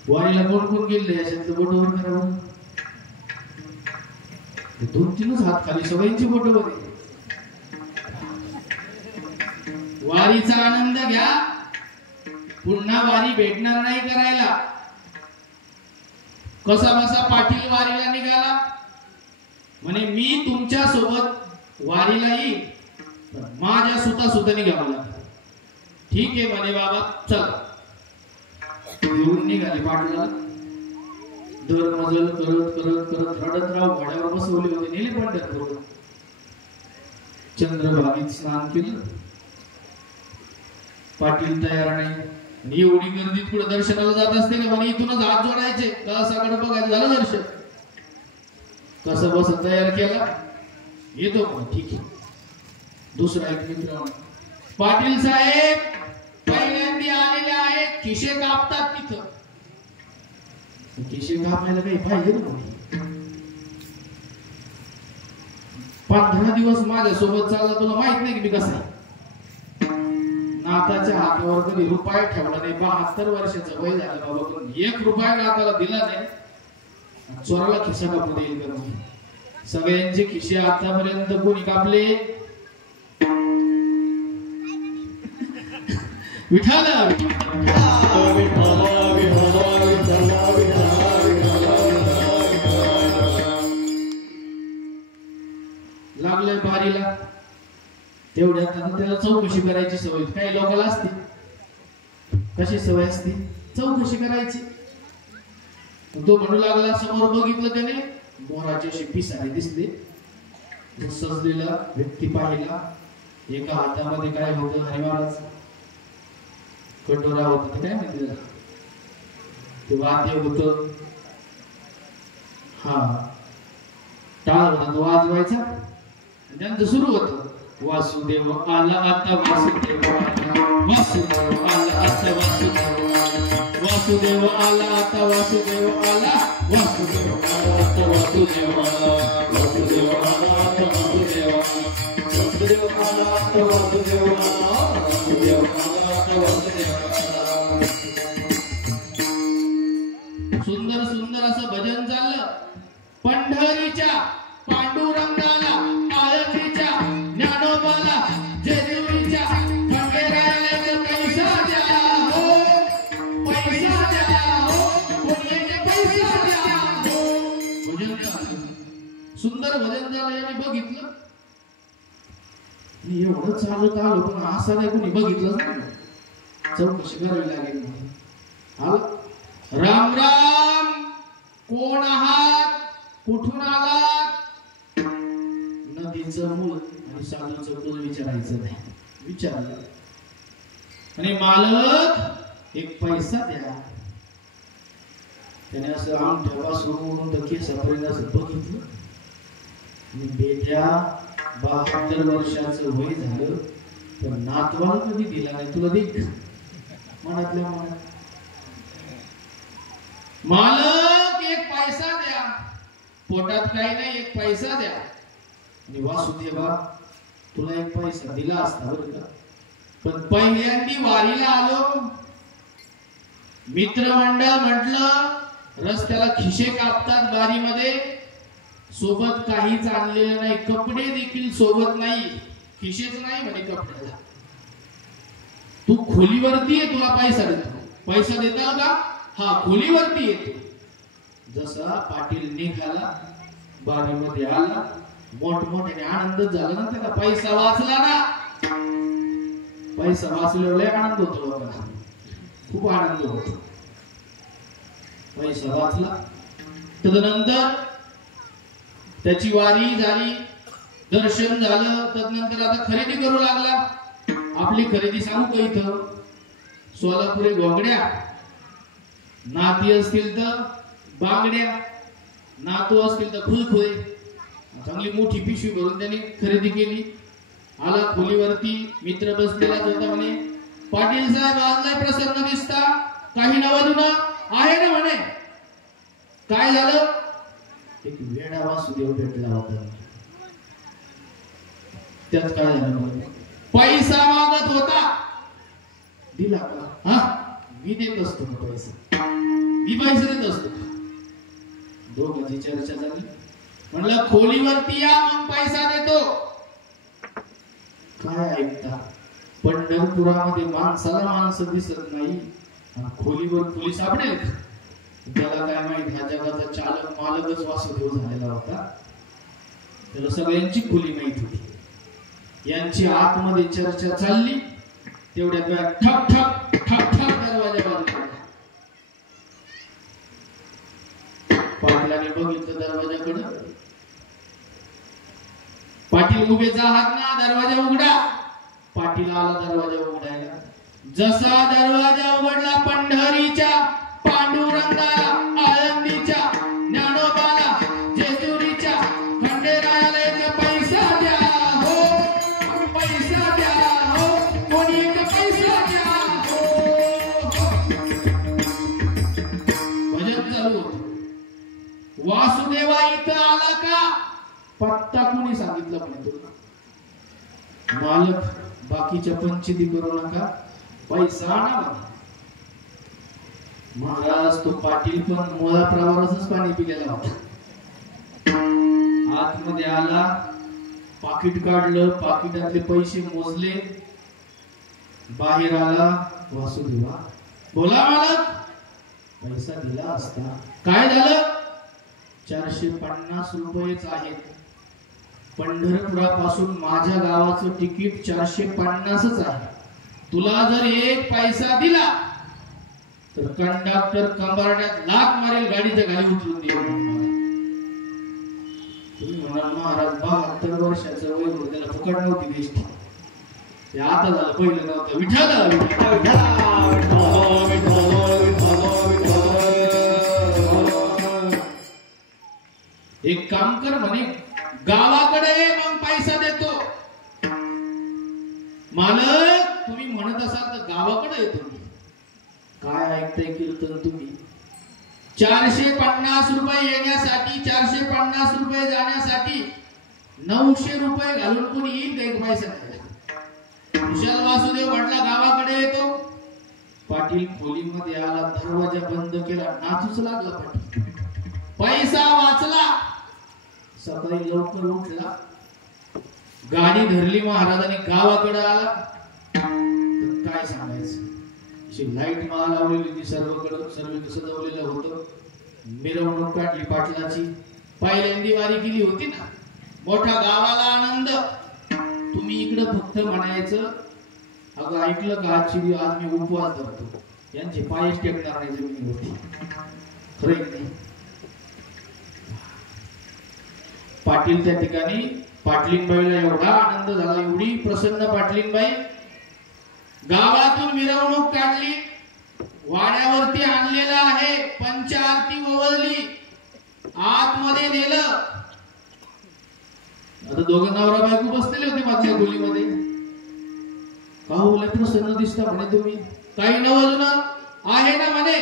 वारीला कोण कोण गेले याच्यातलं बोटवर करावं. 2-3 हात खाली सगळ्यांची बोट होते. वारीचा आनंद घ्या, पुन्हा वारी भेटणार नाही करायला. कसा बसा पाटील वारीला निघाला. म्हणे मी तुमच्या सोबत वारीला येईल, माझ्या सुता निघावं लागलं. ठीक आहे म्हणे बाबा, चला. घेऊन निघाले पाटीला. दर मजल करत करत करत रडतराव घोड्यावर बसवले होते, नेले पंढरपूर. चंद्रभागेत स्नान केलं. पाटील तयार नाही. एवढी गर्दीत पुढे दर्शनाला जात असते का म्हणे इथूनच हात जोडायचे, कळसाकडे बघायचं, झालं दर्शन. कसं बस तयार केला, येतो पण ठीक आहे. दुसरा एक मित्र, पाटील साहेब पहिल्यांदा आलेले आहेत, खिशे कापतात तिथं. खिशे कापायला काही पाहिजे ना. 15 दिवस माझ्या सोबत चालला, तुला माहित नाही की मी कसा आहे. नाताच्या हातावर कधी रुपया ठेवला नाही. 72 वर्षाचं वय झालं बाबा, पण 1 रुपया नाताला दिला नाही. चोराला खिसा कापू देईल का? सगळ्यांचे खिसे आतापर्यंत कोणी कापले? विठाला लागलंय बारीला. तेवढ्यात त्याला चौकशी करायची सवय काही लोकांना असते. कशी सवय असते? चौकशी करायची. तो म्हणू लागला, समोर बघितलं त्याने, मोराचे असे पिसारे दिसले. सजलेला व्यक्ती पाहिला. एका हातामध्ये काय होतं? हरिवाळाच कटोरा होता. काय म्हणते ते वाद्य होत. हा टाळ होता, तो वाजवायचा. त्यांचं सुरू होतं, वासुदेव आला आता वासुदेव आला, वासुदेव आला आता वासुदेव आला, वासुदेव आला आता वासुदेव आला, वासुदेव आला आता वासुदेव आला, वासुदेव आला आता वासुदेव आला, वासुदेव आला आता वासुदेव आला, वासुदेव आला आता वासुदेव आला. सुंदर सुंदर असं भजन चाललं. पंढरीच्या पांडुरंगाला, आळंदीच्या ज्ञानोबाला, जेजुरीच्या खंडेरायाला पैसा द्या हो, पैसा द्या हो, पैसा द्या हो. भजन सुंदर भजन झालं. याने बघितलं, एवढं चालत आलो पण असं नाही कोणी बघितलं. चौकशी करावी लागेल. राम राम, कोण आहात, कुठून आलात? नदीचं मूळ आणि साधूचं कुल विचारायचं नाही. विचारलं आणि मालक एक पैसा द्या. त्याने असं अंगठ्यापासून तर केसापर्यंत असं बघितलं. बेट्या 72 वर्षाचं वय झालं, पण नातवाला कधी दिला नाही. तुला देख मनातल्या मनात. मालक एक पैसा द्या. पोटात काही नाही, एक पैसा द्या. आणि वासुदेवा तुला एक पैसा दिला असता बरं का, पण पहिल्यांदी वारीला आलो, मित्रमंडळ म्हटलं, रस्त्याला खिशे कापतात वारीमध्ये. सोबत काहीच आणलेलं नाही, कपडे देखील सोबत नाही, खिशेच नाही म्हणे कपड्याला. तू खोलीवरती आहे, तुला पैसा देतो. पैसा देताल का? हा, खोलीवरती येतो. जसा पाटील निघाला, बारीमध्ये आला, मोठमोठ्याने आनंद झाला ना त्याला. पैसा वाचला ना. पैसा वाचल्यावर लय आनंद होतो लोकांना, खूप आनंद होतो. पैसा वाचला. तदनंतर त्याची वारी झाली, दर्शन झालं. तदनंतर आता खरेदी करू लागला. आपली खरेदी सांगू का इथं? सोलापुरी घोंगड्या, नाती असतील तर बांगड्या, नातू असतील तर खुलखुळे. चांगली मोठी पिशवी भरून त्याने खरेदी केली. आला खोलीवरती, मित्र बसलेला होता. म्हणे, पाटील साहेब आज लय प्रसन्न दिसता, काही नवधुना आहे ना म्हणे. काय झालं? एक वेडा वासुदेव भेटला होता. त्यात काय झालं? पैसा मागत होता, दिला का? हा, मी देत असतो पैसा, मी पैसा देत असतो. दोघांची चर्चा झाली. म्हणलं खोलीवरती या, मग पैसा देतो. काय ऐकता? पंढरपुरामध्ये माणसाला माणसं दिसत नाही, खोलीवर खोली सापडेल. त्याला काय माहित, ह्या जगाचा चालक मालकच वासुदेव झालेला होता. त्याला सगळ्यांची खोली माहित होती. यांची आतमध्ये चर्चा चालली. तेवढ्यात ठक ठक ठक ठक दरवाजा बाजूला. पाटलाने बघितलं दरवाजाकडे. पाटील उभेच आहात ना, दरवाजा उघडा. पाटील आला दरवाजा उघडायला. जसा दरवाजा उघडला, पंढरीच्या पांडुरंगाला, आळंदीच्या ज्ञानोबाला, जेजुरीच्या खंडेरायाला एक पैसा द्या हो, मालक बाकीच्या पंचायती करू नका, पैसा आणा म्हणे. महाराज तो पाटील पण मोळा प्रवाराचंच पाणी पिलेला होता. आतमध्ये आला, पाकिट काढलं, पाकिटातले पैसे मोजले, बाहेर आला. वासुदेवा, बोला मालक. पैसा दिला असता. काय झालं? 450 रुपयेच आहेत. पंढरपुरापासून माझ्या गावाचं तिकीट 450च आहे. तुला जर एक पैसा दिला तर कंडक्टर कंबारड्यात लाथ मारेल, गाडीच्या खाली उतरून देईल. तुम्ही म्हणाल महाराज 72 वर्षाचं वय होतं, त्याला फुकट नव्हती द्यायची. ते आता झालं, पहिलं नव्हतं. विठ्ठल विठ्ठल एक काम कर म्हणे, गावाकडे ये, मग पैसा देतो. मालक तुम्ही म्हणत असाल तर गावाकडे येतो. काय ऐकताय कीर्तन तुम्ही? 450 रुपये येण्यासाठी, 450 रुपये जाण्यासाठी 900 रुपये घालून कोणी येईल का? एक पैसा नाही. कुशल वासुदेव म्हटला गावाकडे येतो. पाटील खोलीमध्ये आला, दरवाजा बंद केला, नाचूच लागला. पाटील पैसा वाचला. सकाळी लवकर उठला, गाडी धरली, महाराजांनी गावाकडे आला. तर काय सांगायचं, लाईट माळ लावलेली होती सर्वकडे, सर्व सजवलेलं होतं. मिरवणूक काढली पाटलाची, पहिल्यांदी वारी केली होती ना. मोठा गावाला आनंद. तुम्ही इकडे फक्त म्हणायचं, अगं ऐकलं का, आजची आज मी उपवास धरतो, यांचे पायच टेकणार नाही जमिनीवरती. खरं नाही. पाटील त्या ठिकाणी, पाटलींबाईला एवढा आनंद झाला, एवढी प्रसन्न पाटलींबाई. गावातून मिरवणूक काढली, वाड्यावरती आणलेला आहे, पंचारती ओवळली, आतमध्ये नेलं. आता दोघं नवरा बायको बसलेले होते मधल्या खोलीमध्ये. का बोलले प्रसन्न दिसता म्हणे तुम्ही? काही नवल ना आहे ना म्हणे.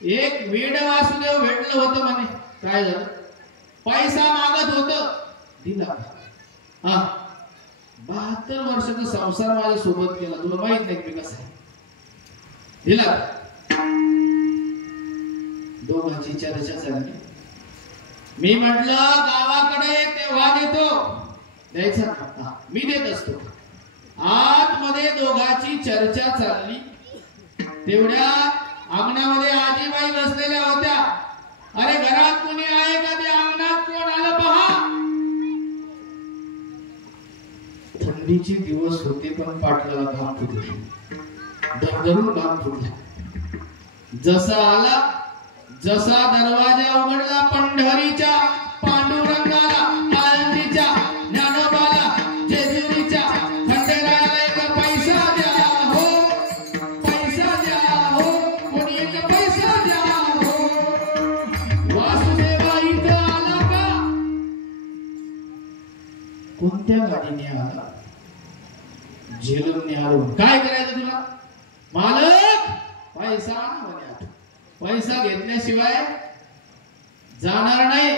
एक वेड वासुदेव भेटलं होतं म्हणे. काय झालं? पैसा मागत होत, दिला. हा, 72 वर्षाचा संसार माझ्या सोबत केला, तुला माहित नाही मी कसा आहे, दिला. दोघांची चर्चा झाली. मी म्हटलं गावाकडे तेव्हा देतो, द्यायचा ना, मी देत असतो. आतमध्ये दोघांची चर्चा चालली. तेवढ्या अंगणामध्ये आजीबाई बसलेल्या होत्या. अरे घरात कोणी आहे का? ते अंगणात कोण आलं पहा. थंडीचे दिवस होते, पण पाटलाला घाम फुटले, धडधडून घाम फुटला. जसा आला, जसा दरवाजा उघडला, पंढरीच्या पांडुरंगाला, आळंदीच्या ज्ञानोबाला, जेजुरीच्या खंडेरायाला एक पैसा द्या हो, पैसा द्या हो, कोणी एक पैसा द्या हो. वासुदेवा इथं आला का? कोणत्या गाडीने आला? झेलमने आलो. काय करायचं तुला? मालक पैसा आण म्हणे. आता पैसा घेतल्याशिवाय जाणार नाही.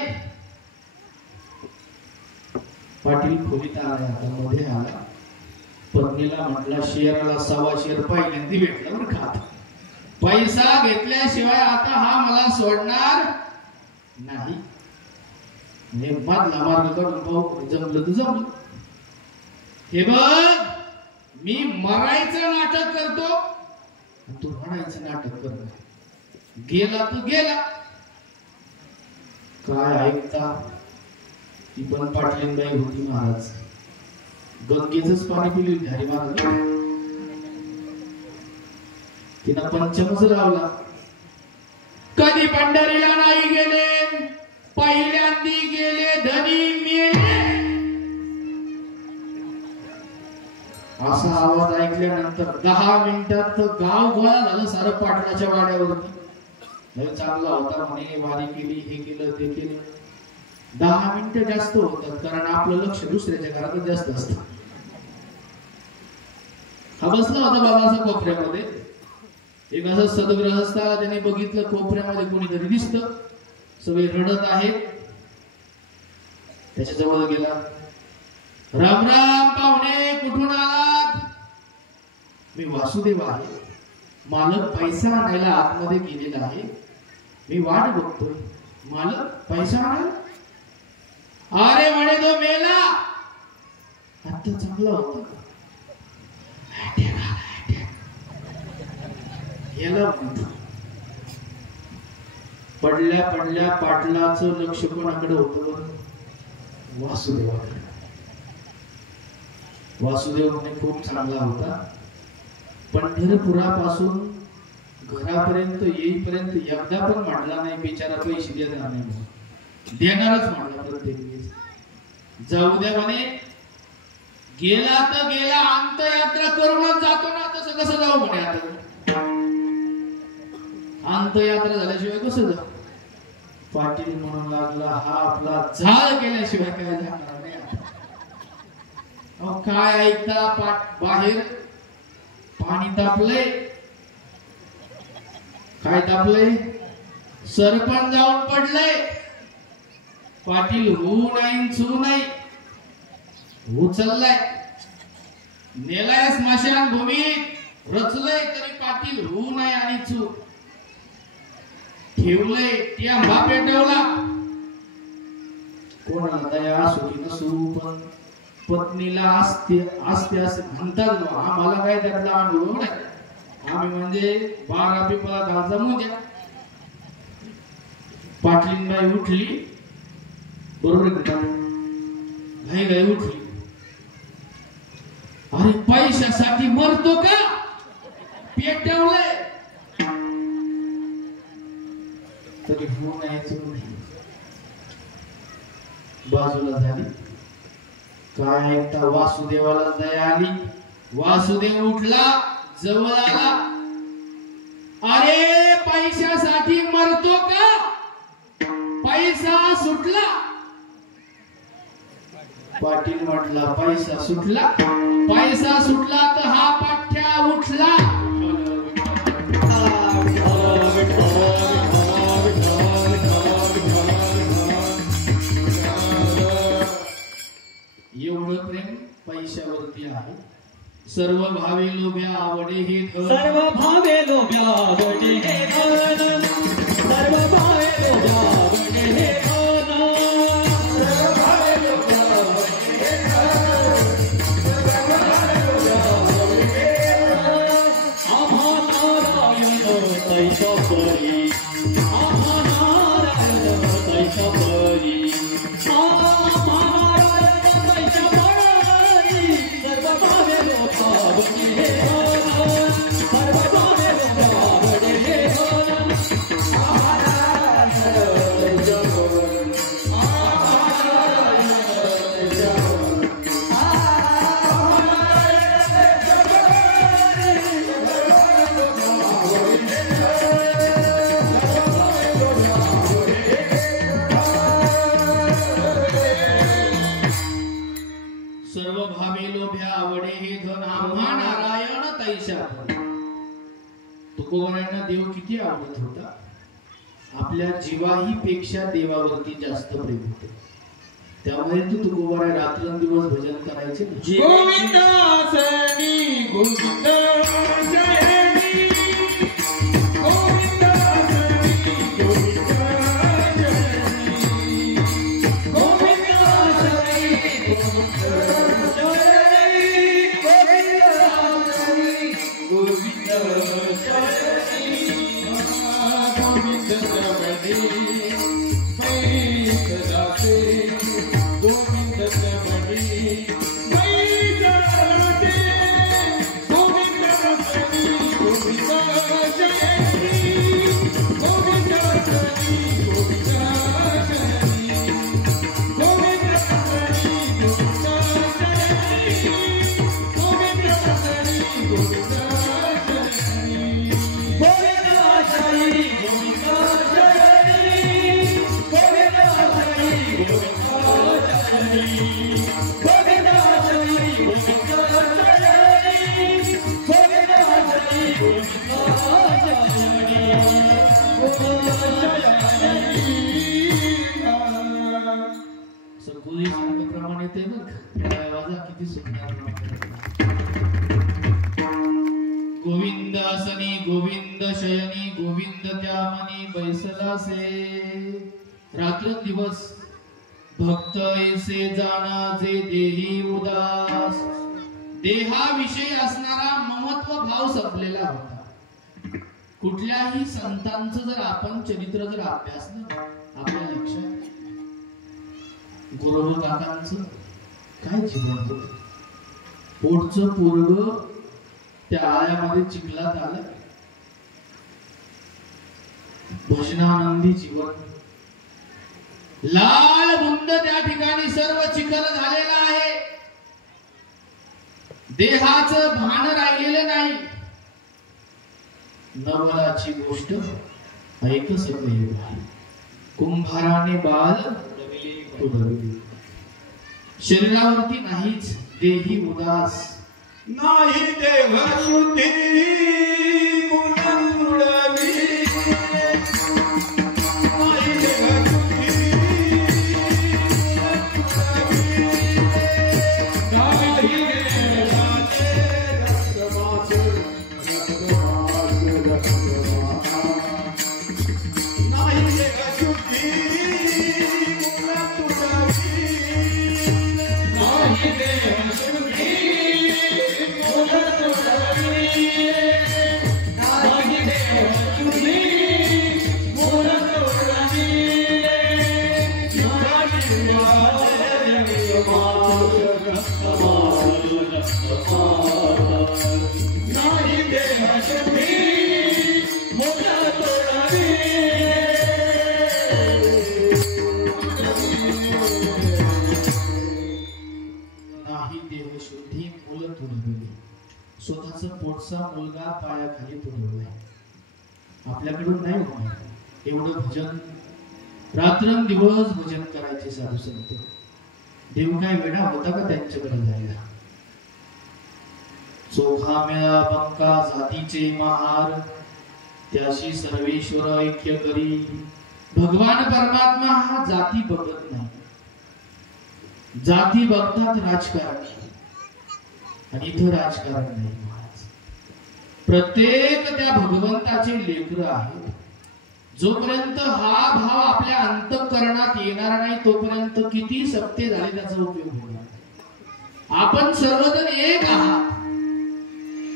पाटील खोलीत आला, आता मध्ये आला. पत्नीला म्हटला, शेराला 1.25 शेर पहिल्यांदी भेटलं बरं का. पैसा घेतल्याशिवाय आता हा मला सोडणार नाही. मधला मार्ग काढून पाहू, जमलं तर जमलं. हे बघ, मी मरायचं नाटक करतो, तू म्हणायचं नाटक करतो. गेला तू गेला. काय ऐकता? ती पण पाटलींबाई होती महाराज. गंगेचंच पाणी पिली होती हरी महाराज. तिनं पंचमच लावला. कधी पंढरीला नाही गेले, पहिल्यांदी गेले धनी मेले. असा आवाज ऐकल्यानंतर 10 मिनिटात गाव गोळा झालं सारं पाटलाच्या वाड्यावरती. चांगला होता म्हणे, वारी केली, हे केलं ते केलं. 10 मिनिटं जास्त होतात, कारण आपलं लक्ष दुसऱ्याच्या घरातच जास्त असतं. हा बसला होता बाबा असा कोपऱ्यामध्ये. एक असं सदग्रहस्थ आला, त्याने बघितलं कोपऱ्यामध्ये कोणीतरी दिसतं, सगळे रडत आहेत. त्याच्या जवळ गेला. राम राम पाहुणे, कुठून आलात? मी वासुदेव आहे. मालक पैसा आणायला आतमध्ये गेलेला आहे. मी वाट बघतोय. मालक पैसा आणायला? अरे म्हणे तो मेला. आता चांगला होता. याला पडल्या पडल्या पाटलाचं लक्ष कोणाकडे होतं? वासुदेवाकडे. वासुदेव म्हणे खूप चांगला होता. पंढरपुरापासून घरापर्यंत येईपर्यंत एकदा पण मांडला नाही. बिचारा पैसे देणार नाही. देणारच मांडला प्रत्येक वेळेस. जाऊ द्या म्हणे. गेला तर गेला. अंत्ययात्रा करूनच जातो ना. तसं कसं जाऊ म्हणे. आता अंत्ययात्रा झाल्याशिवाय कसं जाऊ? पाटील म्हणून लागला हा आपला झाड केल्याशिवाय काय जाणार नाही. काय ऐकता? बाहेर पाणी तापलंय. काय तापलंय? सरपण जाऊन पडलंय. पाटील होऊ नाही चू नाही. उचललाय नेलाय स्मशान भूमीत. रचलंय तरी पाटील होऊ नाही आणि चू. ठेवलंय टेंबा पेटवला. कोणाला दया सुखी नसू पण पत्नीला असते असे म्हणतात. आम्हाला काय त्यातला अनुभव नाही. आम्ही म्हणजे 12 पिपला घालचा मुद्या. पाटलीनबाई उठली. बरोबर घाई घाई उठली. अरे पैशासाठी मरतो का? पेटवलंय तरी होऊ नाही. बाजूला झाली. काय ऐकता? वासुदेवाला दया आली. वासुदेव उठला. जवळ आला. अरे पैशासाठी मरतो का? पैसा सुटला. पाटील म्हटला पैसा सुटला. पैसा सुटला तर हा पाठ्या उठला. एवढं प्रेम पैशावरती आहे. सर्व भावे लोभ्या आवडे हे धन. सर्व भावे लोभ्या आवडे हे धन. सर्व भावे लोभ्या आवडे हे धन. सर्व भावे लोभ्या आवडे हे धन. सर्व भावे लोभ्या आवडे हे धन. आम्हा नारायण तैसा परी. आम्हा नारायण तैसा परी. तुकोबारायांना देव किती आवडत होता. आपल्या जीवाही पेक्षा देवावरती जास्त प्रेम होते. त्यामुळे तुकोबाराय रात्रंदिवस भजन करायचे. गोविंद सनी गोविंद जयनी. गोविंद सनी गोविंद जयनी. गोविंद सनी गोविंद जयनी. गोविंद सनी गोविंद जयनी. गोविंद समधी पैस दाते. गोविंद समधी पैस दाते. गोविंद सनी गोविंद जयनी. गोविंद सनी गोविंद जयनी. गोविंद सनी गोविंद जयनी. गोविंद सनी गोविंद पूर्वी सांगितल्याप्रमाणे ते बघ बघा किती सुंदर. गोविंद आसनी गोविंद शयनी गोविंद त्यामनी बैसलासे. रात्रंदिवस भक्त ऐसे जाना जे देही उदास. देहाविषयी असणारा महत्व भाव संपलेला होता. कुठल्याही संतांचं जर आपण चरित्र जर अभ्यासलं आपल्या लक्षात गुरुवर काकांचं काय जीवन होतं. पोटचं पोरग त्या आळ्यामध्ये चिखलात आलं. भजनानंदी जीवन. लाल बुंद त्या ठिकाणी सर्व चिखल झालेला आहे. देहाचं भान राहिलेलं नाही. नवलाची गोष्ट ऐक सगळे. कुंभाराने बाल तुडविले. शरीरावरती नाहीच देही उदास. नाही देह शुद्धी स्वतःचा पोटचा मुलगा पायाखाली तुडवलाय. आपल्याकडून नाही होणार एवढं भजन. रात्रंदिवस भजन करायचे साधू संत. देव काय वेडा होता का त्यांच्याकडे जायला. चोखा मेळा बंका जातीचे महार त्याशी सर्वेश्वर ऐक्य करी. भगवान परमात्मा हा जाती बघत नाही. जाती बघतात राजकारणी आणि इथं राजकारण नाही. प्रत्येक त्या भगवंताचे लेकर आहेत. जोपर्यंत हा भाव आपल्या अंतःकरणात येणार नाही तोपर्यंत किती सत्य झाले त्याचा उपयोग होणार. आपण सर्वजण एक आहात.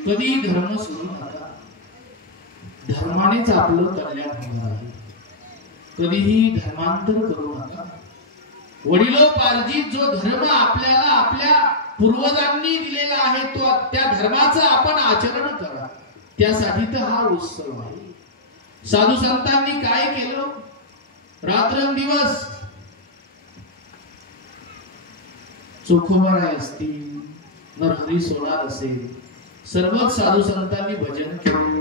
कधी धर्म सोडू नका. धर्मानेच आपलं कल्याण होणार आहे. कधीही धर्मांतर करू नका. वडिलोपार्जित जो धर्म आपल्याला आपल्या पूर्वजांनी दिलेला आहे तो त्या धर्माचं आपण आचरण करा. त्यासाठी तर हा उत्सव आहे. साधू संतांनी काय केलं. रात्रंदिवस चोखोबाराय असतील नरहरी सोनार असेल सर्वच साधू संतांनी भजन केले.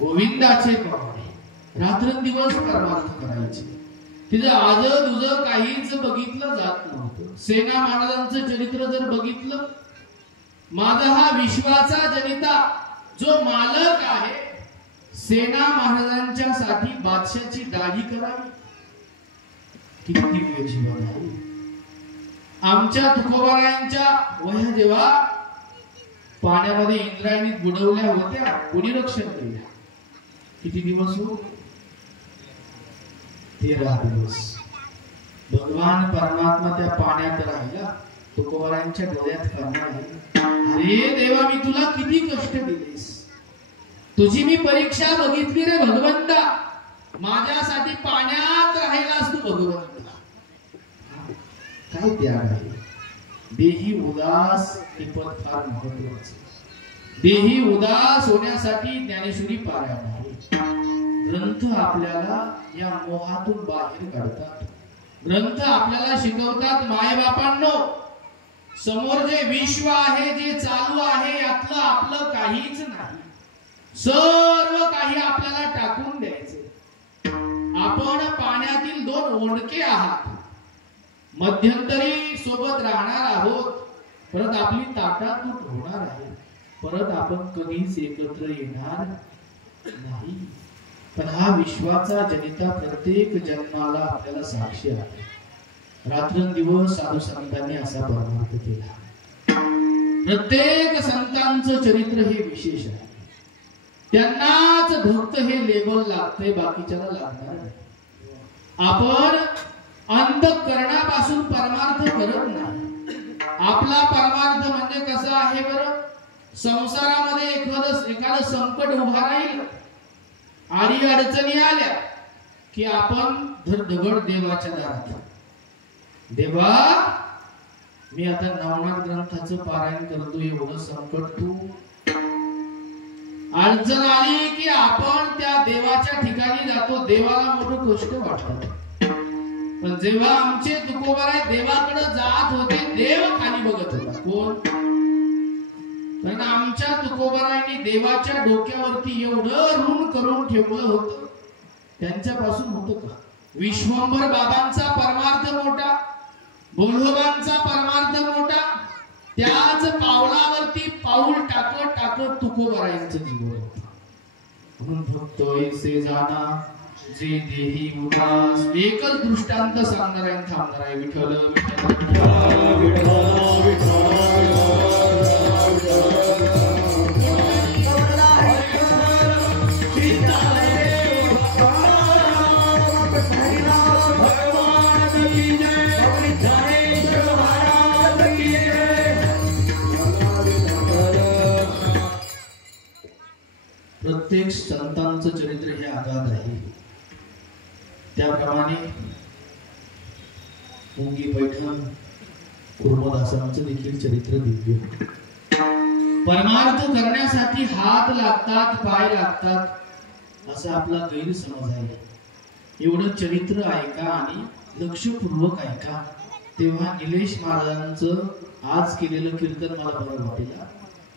गोविंदाचे पाहुणे रात्रंदिवस परमार्थ करायचे. तिथे आज तुझं काहीच बघितलं जात नव्हतं. सेना महाराजांचं चरित्र जर बघितलं. माझा हा विश्वाचा जनिता जो मालक आहे. सेना महाराजांच्या साठी बादशाची दाढी करावी. किती दिव्य जीवन आहे. आमच्या तुकोबारायांच्या वह्या जेव्हा पाण्यामध्ये इंद्रायणीत बुडवल्या होत्या कोणी रक्षण केलं. किती दिवस हो. 13 दिवस. भगवान परमात्मा त्या पाण्यात राहिला. तुकोबारायांच्या डोळ्यात पाणी आहे. अरे देवा मी तुला किती कष्ट दिलेस. तुझी मी परीक्षा बघितली रे भगवंता. माझ्यासाठी पाण्यात राहिलास तू भगवंता. काय त्याग आहे. देही उदास हे पद फार महत्वाचं. देही उदास होण्यासाठी ज्ञानेश्वरी पारायण आहे. ग्रंथ आपल्याला या मोहातून बाहेर काढतात. ग्रंथ आपल्याला शिकवतात मायबापांनो समोर जे विश्व आहे जे चालू आहे यातलं आपलं काहीच नाही. सर्व काही आपल्याला टाकून द्यायचे. आपण पाण्यातील 2 ओंडके आहात. मध्यंतरी सोबत राहणार आहोत. परत आपली ताटातूट होणार आहे. परत आपण कधीच एकत्र येणार नाही. पण हा विश्वाचा जनिता प्रत्येक जन्माला आपल्याला साक्षी आहे. रात्रंदिवस साधू संतांनी असा परमार्थ केला. प्रत्येक संतांचं चरित्र हे विशेष आहे. त्यांनाच भक्त हे लेबल लागते, बाकीच्याला लागणार नाही. आपण अंतःकरणापासून परमार्थ करत नाही. आपला परमार्थ म्हणजे कसा आहे बरं? संसारामध्ये एखादं संकट उभा राहील, आडी अडचणी आल्या की आपण धडधड देवाच्या दारात, देवा मी आता नवनाथ ग्रंथाचं पारायण करतो, एवढं संकट तू. अडचण आली की आपण त्या देवाच्या ठिकाणी जातो. देवाला मोठं कष्ट वाटतं, पण जेव्हा आमचे तुकोबाराय देवाकडे जात होते, देव खाली बघत होता. कोण? कारण आमच्या तुकोबारायांनी देवाच्या डोक्यावरती एवढं ऋण करून ठेवलं होतं, त्यांच्यापासून होतं का? विश्वंभर बाबांचा परमार्थ मोठा, बोल्होबांचा परमार्थ मोठा, त्याच पावलावरती पाऊल टाकत टाकत तुकोबारायांचं जीवन होतं. म्हणून भक्त ऐसे जाना जे देही उदास. एकच दृष्टांत सांगणार आहे, थांबणार आहे. विठ्ठल प्रत्येक संतांचं चरित्र हे आगाध आहे. त्याप्रमाणे मुंगी पैठण कुर्मदासांचं देखील चरित्र दिव्य. परमार्थ करण्यासाठी हात लागतात, पाय लागतात असा आपला गैरसमज आहे. एवढं चरित्र ऐका आणि लक्षपूर्वक ऐका, तेव्हा निलेश महाराजांचं आज केलेलं कीर्तन मला बरं वाटेल.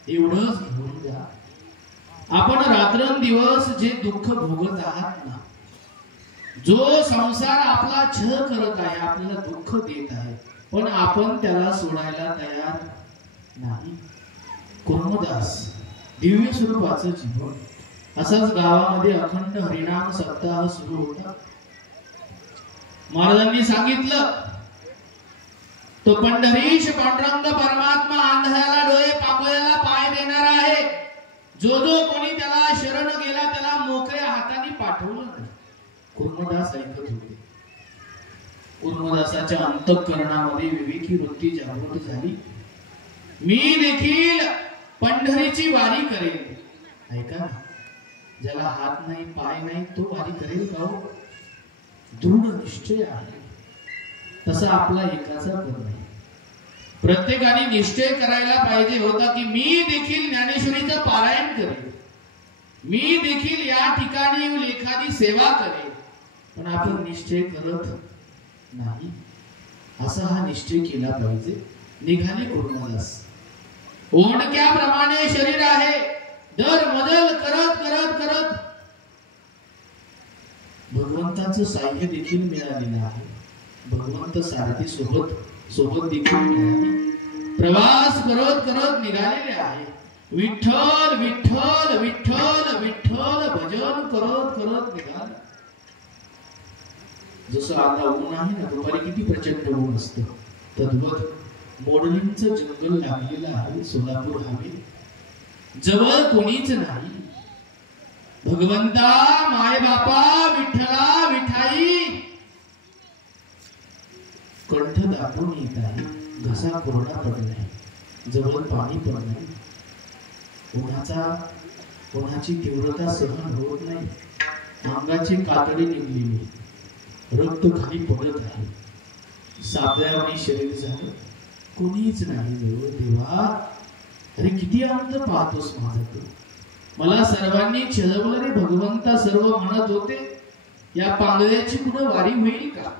एवढंच घेऊन जा. आपण रात्रंदिवस जे दुःख भोगत आहात ना, जो संसार आपला छळ करत आहे, आपल्याला दुःख देत आहे, पण आपण त्याला सोडायला तयार नाही. कुर्मदास दिव्य स्वरूपाचं जीवन. असाच गावामध्ये अखंड हरिनाम सप्ताह सुरू होता. महाराजांनी सांगितलं, तो पंढरीश पांडुरंग परमात्मा आंधळ्याला डोळे, पांगळ्याला पाय देणार आहे. जो कोणी त्याला शरण गेला त्याला मोकळ्या हाताने पाठवलं नाही. कुर्मदास ऐकत होते. कुर्मदासाच्या अंतःकरणामध्ये विवेकी वृत्ती जागृत झाली. मी देखील पंढरीची वारी करेल. ऐका, ज्याला हात नाही पाय नाही तो वारी करेल का? दृढ निश्चय आहे. तसा आपला एकाचा पण नाही. प्रत्येकाने निश्चय करायला पाहिजे होता की मी देखील ज्ञानेश्वरीचं पारायण करेन, मी देखील या ठिकाणी एखादी सेवा करेन. पण आपण निश्चय करत नाही. असा हा निश्चय केला पाहिजे. निघाले कुर्मदास. ओंडक्याप्रमाणे शरीर आहे, दर बदल करत करत करत भगवंताचं साह्य देखील मिळालेलं आहे. भगवंत सारथी सोबत देखील मिळाली. प्रवास करत करत निघालेले आहे. विठ्ठल विठ्ठल विठ्ठल विठ्ठल भजन करत करत निघाले. जसं आता ऊन आहे ना, दुपारी किती प्रचंड ऊन असतं, तद्वत मोडलींचं जंगल लागलेलं आहे. सोलापूर हवे जवळ कोणीच नाही. भगवंता माय बापा विठ्ठला विठाई कंठ दाटून येत आहे. घसा कोरडा पडलाय, जवळ पाणी पण नाही. उन्हाची तीव्रता सहन होत नाही. अंगाची कातडी निघलेली, रक्त खाली पडत आहे. सापड्यावानी शरीर झालं, कोणीच नाही. देवा अरे किती अंत पाहतोस माझा तू. मला सर्वांनी छळवलं रे भगवंता. सर्व म्हणत होते या पांगळ्याची कुठं वारी होईल का,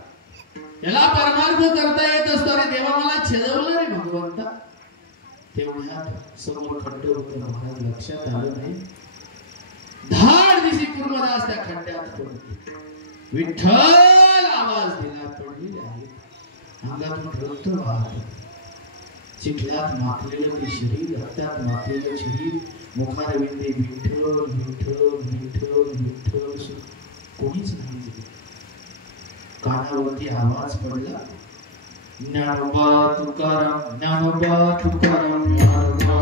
याला परमार्थ करता येत असतो. रे देवा मला छळवलं रे भगवंता. तेवढ्यात समोर खड्ड होतं. महाराज लक्षात आलं नाही. धाड दिसी कुर्मदास त्या खड्ड्यात पडले. विठ्ठल आवाज दिला. पडलेले आहे. अंगातून रक्त वाहत. चिखल्यात माखलेलं ते शरीर, रक्तात माखलेलं शरीर. मुखारविंदे विठ्ठल विठ्ठल विठ्ठल विठ्ठल. कोणीच नाही. कानावरती आवाज पडला. ज्ञानोबा तुकाराम ज्ञानोबा तुकाराम ज्ञानोबा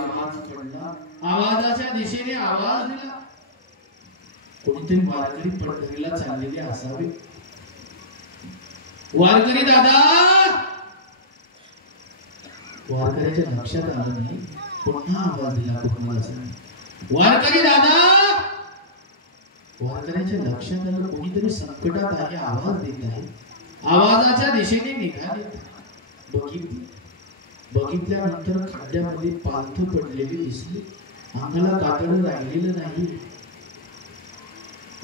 आवाज पडला, आवाजाच्या दिशेने आवाज दिला. कोणीतरी वारकरी पंढरीला चाललेले असावे. वारकरी दादा, वारकऱ्याच्या लक्षात आलं नाही. पुन्हा आवाज दिला कुटुंबाचा, वारकरी दादा. वारकऱ्याच्या लक्षात आलं कोणीतरी संकटात आहे, आवाज देत आहे. आवाजाच्या दिशेने निघाले. बघितल्यानंतर खड्ड्यामध्ये पालथं पडलेले दिसले. अंगाला कातडं राहिलेलं नाही.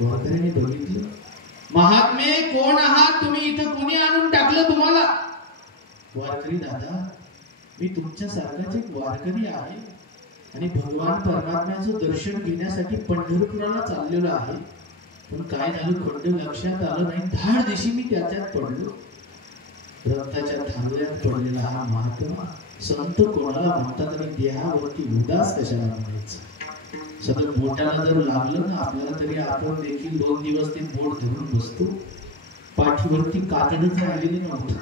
वारकऱ्याने बघितलं, महात्मे कोण आहात तुम्ही? इथं कुणी आणून टाकलं तुम्हाला? वारकरी दादा, मी तुमच्या सारखाच एक वारकरी आहे आणि भगवान परमात्म्याचं दर्शन घेण्यासाठी पंढरपुराला चाललेलो आहे. पण काय झालं खड्ड लक्षात आलं नाही. धाड दिशी मी त्याच्यात पडलो. रक्ताच्या थांबल्यात पडलेला हा महात्मा संत कोणाला म्हणतात आणि देहावरती उदास कशाला म्हणायचं? सतत बोटाला जर लागलं ना आपल्याला तरी आपण देखील 2 दिवस ते बोट धरून बसतो. पाठीवरती कातडच राहिलेली नव्हतं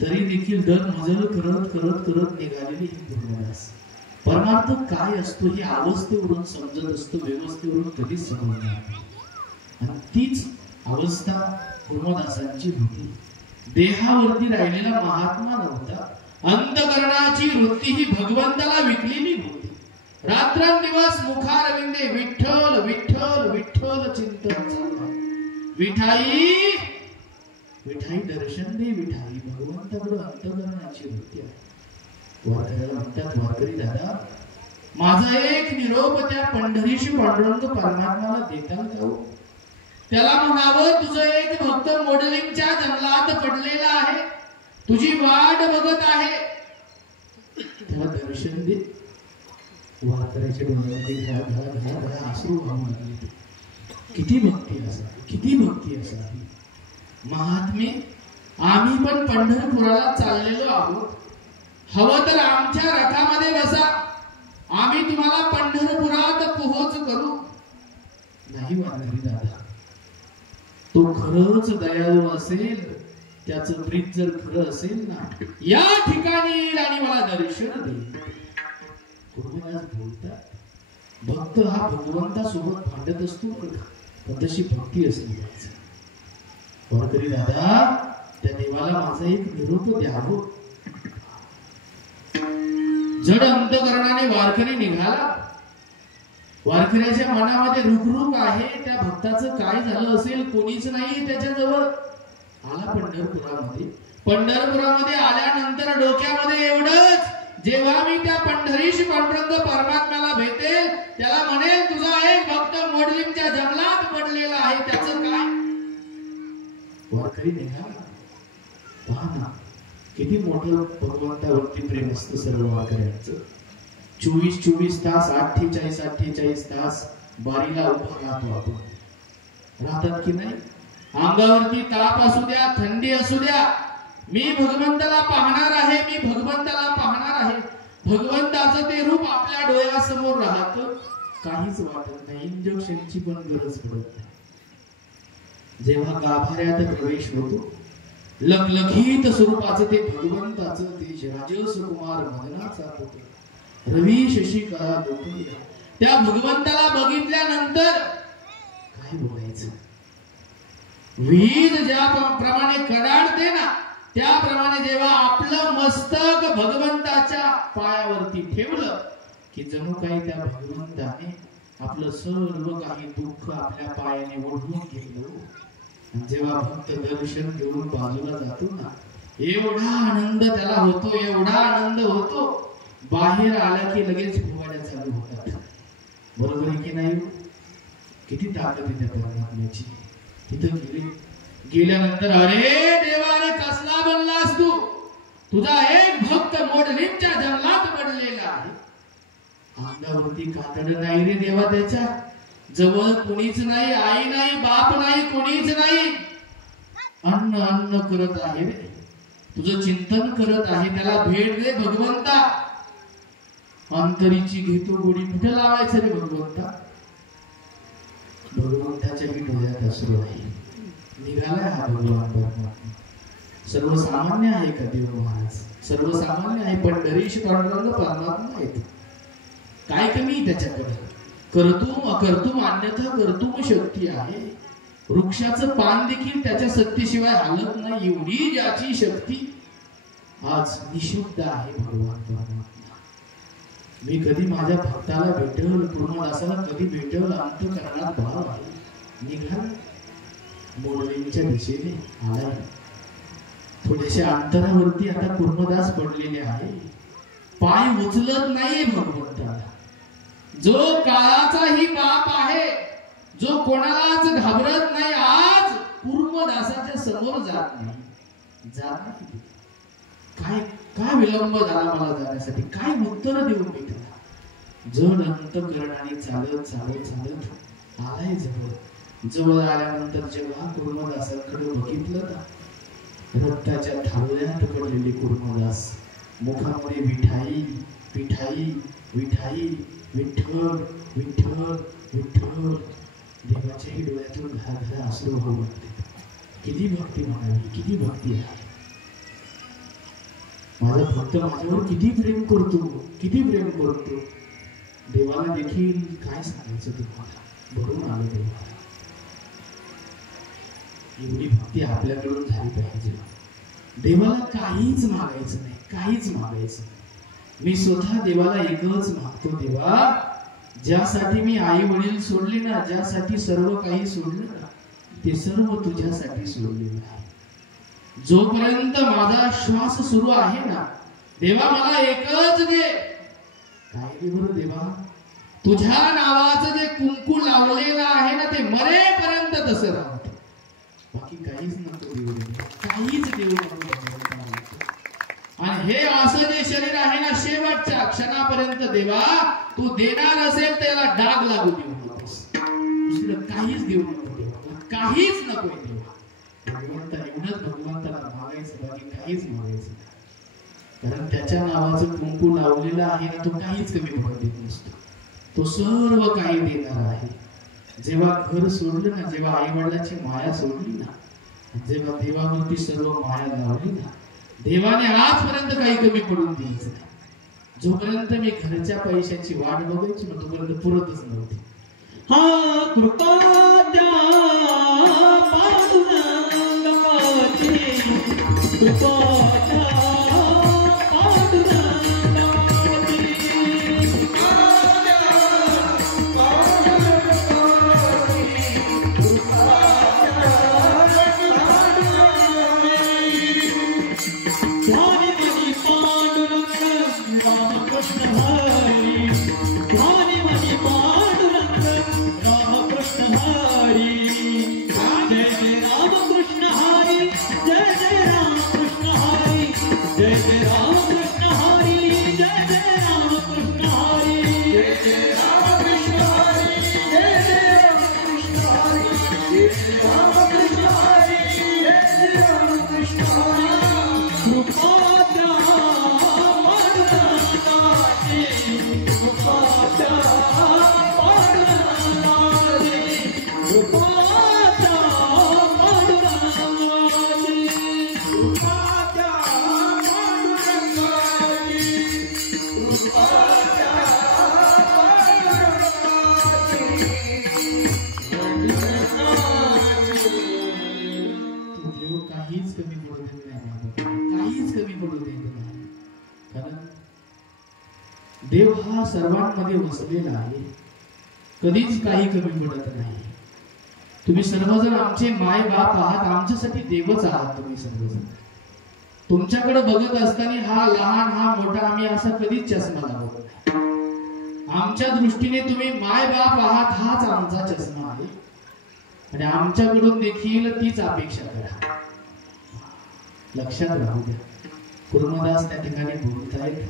तरी देखील दर मजल करत करत करत निघालेली ही पूर्णदास. परमार्थ काय असतो हे अवस्थेवरून समजत असतो, व्यवस्थेवरून कधीच समजणार नाही. आणि तीच अवस्था पूर्णदासांची होती. देहावरती राहिलेला महात्मा नव्हता. अंतकरणाची वृत्ती ही भगवंताला विकलेली होती. रात्रंदिवस मुखारविंदे विठ्ठल विठ्ठल विठ्ठल चिंतन चाललं. विठाई विठाई दर्शन दे विठाई. भगवंताकडे अंतकरणाची वृत्ती आहे. वारकऱ्याला म्हणतात, वारकरी दादा, माझा एक निरोप त्या पंढरीशी पांडुरंग परमात्म्याला देताल का? त्याला म्हणावं, तुझं एक भक्त मोडलिंगच्या जंगलात पडलेला आहे, तुझी वाट बघत आहे, त्याला दर्शन दे. वारकऱ्याच्या डोळ्यामध्ये घळा अश्रू वाहू लागले. किती भक्ती असावी, किती भक्ती असावी. महात्मे, आम्ही पण पंढरपुराला चाललेलो आहोत. हवं तर आमच्या रथामध्ये बसा, आम्ही तुम्हाला पंढरपुरात पोहोच करू. नाही वारकरी दादा, तो खरंच दयाळू असेल, त्याचं प्रीत जर खरं असेल ना, या ठिकाणी येईल आणि मला दर्शन देईल. बोलतात, भक्त हा भगवंतासोबत भांडत असतो, पण तशी भक्ती असली पाहिजे. वारकरी दादा, त्या देवाला माझा एक निरोप द्यावं. जड अंतकरणाने वारकरी निघाला. वारकऱ्याच्या मनामध्ये रुकरुक आहे. त्या भक्ताचं काय झालं असेल, कोणीच नाही त्याच्याजवळ. आला पंढरपुरामध्ये. पंढरपुरामध्ये आल्यानंतर डोक्यामध्ये एवढंच, जेव्हा मी त्या पंढरीशी पांडुरंग परमात्म्याला भेटेल, त्याला म्हणेल, तुझा एक भक्त मोडलिंगच्या जंगलात पडलेला आहे, त्याचं काय? वारकरी निघाला. पहा ना, किती मोठं भगवंतावरती प्रेम असतं सर्व वारकऱ्यांचं. 24 तास 48 तास बारीला उभा राहतो आपण. राहतात की नाही? अंगावरती ताप असू द्या, थंडी असू द्या, मी भगवंताला पाहणार आहे, मी भगवंताला पाहणार आहे. भगवंताचं ते रूप आपल्या डोळ्यासमोर राहतं, काहीच वाटत नाही. इंजेक्शनची पण गरज पडत नाही. जेव्हा गाभाऱ्यात प्रवेश होतो, लखलखीत स्वरूपाचं ते भगवंताचं तेज, राजस कुमार मदनाचा पुत्र रवी शशिकला लोकप्रिय, त्या भगवंताला बघितल्यानंतर काय बोलायचं? वीज ज्याप्रमाणे कडाडते ना, त्याप्रमाणे जेव्हा आपलं मस्तक भगवंताच्या पायावरती ठेवलं की जणू काही त्या भगवंताने आपलं सर्व काही दुःख आपल्या पायाने ओढून घेतलं. जेव्हा भक्त दर्शन घेऊन बाजूला जातो ना, एवढा आनंद त्याला होतो, एवढा आनंद होतो, बाहेर आला की लगेच फुवाड्या चालू होतात. बरोबर आहे की नाही? किती ताकद आहे त्या परमात्म्याची. तिथं गेल्यानंतर, अरे देवाने कसला बनलास तू? तुझा एक भक्त मोडलिंगच्या जंगलात पडलेला आहे. अंगावरती कातड नाही रे देवा, त्याच्या जवळ कोणीच नाही, आई नाही, बाप नाही, कोणीच नाही. अन्न अन्न करत आहे रे, तुझं चिंतन करत आहे. त्याला भेट दे भगवंता. अंतरीची घेतो गोडी, कुठे लावायचं रे भगवंता? भगवंताच्याही डोळ्यात अश्रू आहे. निघालाय हा भगवान परमात्मा. सर्वसामान्य आहे का देव महाराज? सर्वसामान्य आहे. पंढरीश पांडुरंग परमात्मा येतो. काय कमी त्याच्याकडे? कर्तुम अकर्तुम अन्यथा कर्तुम शक्ती आहे. वृक्षाचं पान देखील त्याच्या सत्तेशिवाय हालत नाही, एवढी ज्याची शक्ती आज निशुद्ध आहे भगवान परमात्मा. मी कधी माझ्या भक्ताला भेटल, पूर्णदासाला कधी भेटल, अंतःकरणात भाव आहे. निघाल मोडलींच्या दिशेने आलाय. थोड्याशा अंतरावरती आता पूर्णदास पडलेले आहे. पाय उचलत नाही भगवंताला. जो काळाचाही बाप आहे, जो कोणालाच घाबरत नाही, आज पूर्णदासाच्या समोर जात नाही. काय काय विलंब झाला मला जाण्यासाठी? काय उत्तर देऊ मी त्याला? जड अंतःकरणाने चालत चालत चालत आलाय जवळ. जवळ आल्यानंतर जेव्हा कुर्मदासाकडे बघितलं ना, रक्ताच्या थारोळ्यात पडलेले कुर्मदास, मुखामध्ये विठाई विठाई विठाई, विठ्ठल विठ्ठल विठ्ठल. देवाच्याही डोळ्यातून घराघरा अश्रू होऊ लागले. किती भक्ती म्हणावी, किती भक्ती आहे. माझा भक्त माझ्यावर किती प्रेम करतो, किती प्रेम करतो. देवाला देखील काय सांगायचं तुम्हाला, भरून आलं देवाला. एवढी भक्ती आपल्याकडून झाली पाहिजे. देवाला काहीच मागायचं नाही, काहीच मागायचं नाही. मी स्वतः देवाला एकच मागतो, देवा ज्यासाठी मी आई वडील सोडले ना, ज्यासाठी सर्व काही सोडलं ना, ते सर्व तुझ्यासाठी सोडलेलं आहे. जोपर्यंत माझा श्वास सुरू आहे ना, देवा मला एकच दे. काय दे बरं देवा? तुझ्या नावाचं जे कुंकू लावलेलं आहे ना, ते मरेपर्यंत तसं राहते. बाकी काहीच नको देऊ, काहीच देऊ नको. आणि हे असं जे शरीर आहे ना, शेवटच्या क्षणापर्यंत देवा तू देणार असेल त्याला डाग लागू देऊ नकोस. दुसरं काहीच देऊ नको देवा, काहीच नको देवा. भगवंता एवढंच भगवंताला मागायचं, बाकी काहीच मागायचं. कारण त्याच्या नावाचं कुंकू लावलेलं आहे ना, तो काहीच कमी पडत देत नसतो. तो सर्व काही देणार आहे. जेव्हा घर सोडलं ना, जेव्हा आई वडिलांची माया सोडली ना, जेव्हा देवावरती सर्व माया लावली ना, देवाने आजपर्यंत काही कमी पडून द्यायचं नाही. जोपर्यंत मी घरच्या पैशाची वाट बघायची ना, तोपर्यंत पुरतच नव्हती. हा कृपा द्या पांडुरंगाची, कृपा द्या देव हा सर्वांमध्ये वसलेला आहे. कधीच काही कमी पडत नाही. तुम्ही सर्वजण आमचे माय बाप आहात, आमच्यासाठी देवच आहात. तुम्ही सर्वजण तुमच्याकडे बघत असताना हा लहान हा मोठा आम्ही असा कधीच चष्मा लावत नाही. आमच्या दृष्टीने तुम्ही माय बाप आहात, हाच आमचा चष्मा आहे. आणि आमच्याकडून देखील तीच अपेक्षा करा. लक्षात राहू द्या. कुर्मदास त्या ठिकाणी बोलतायत.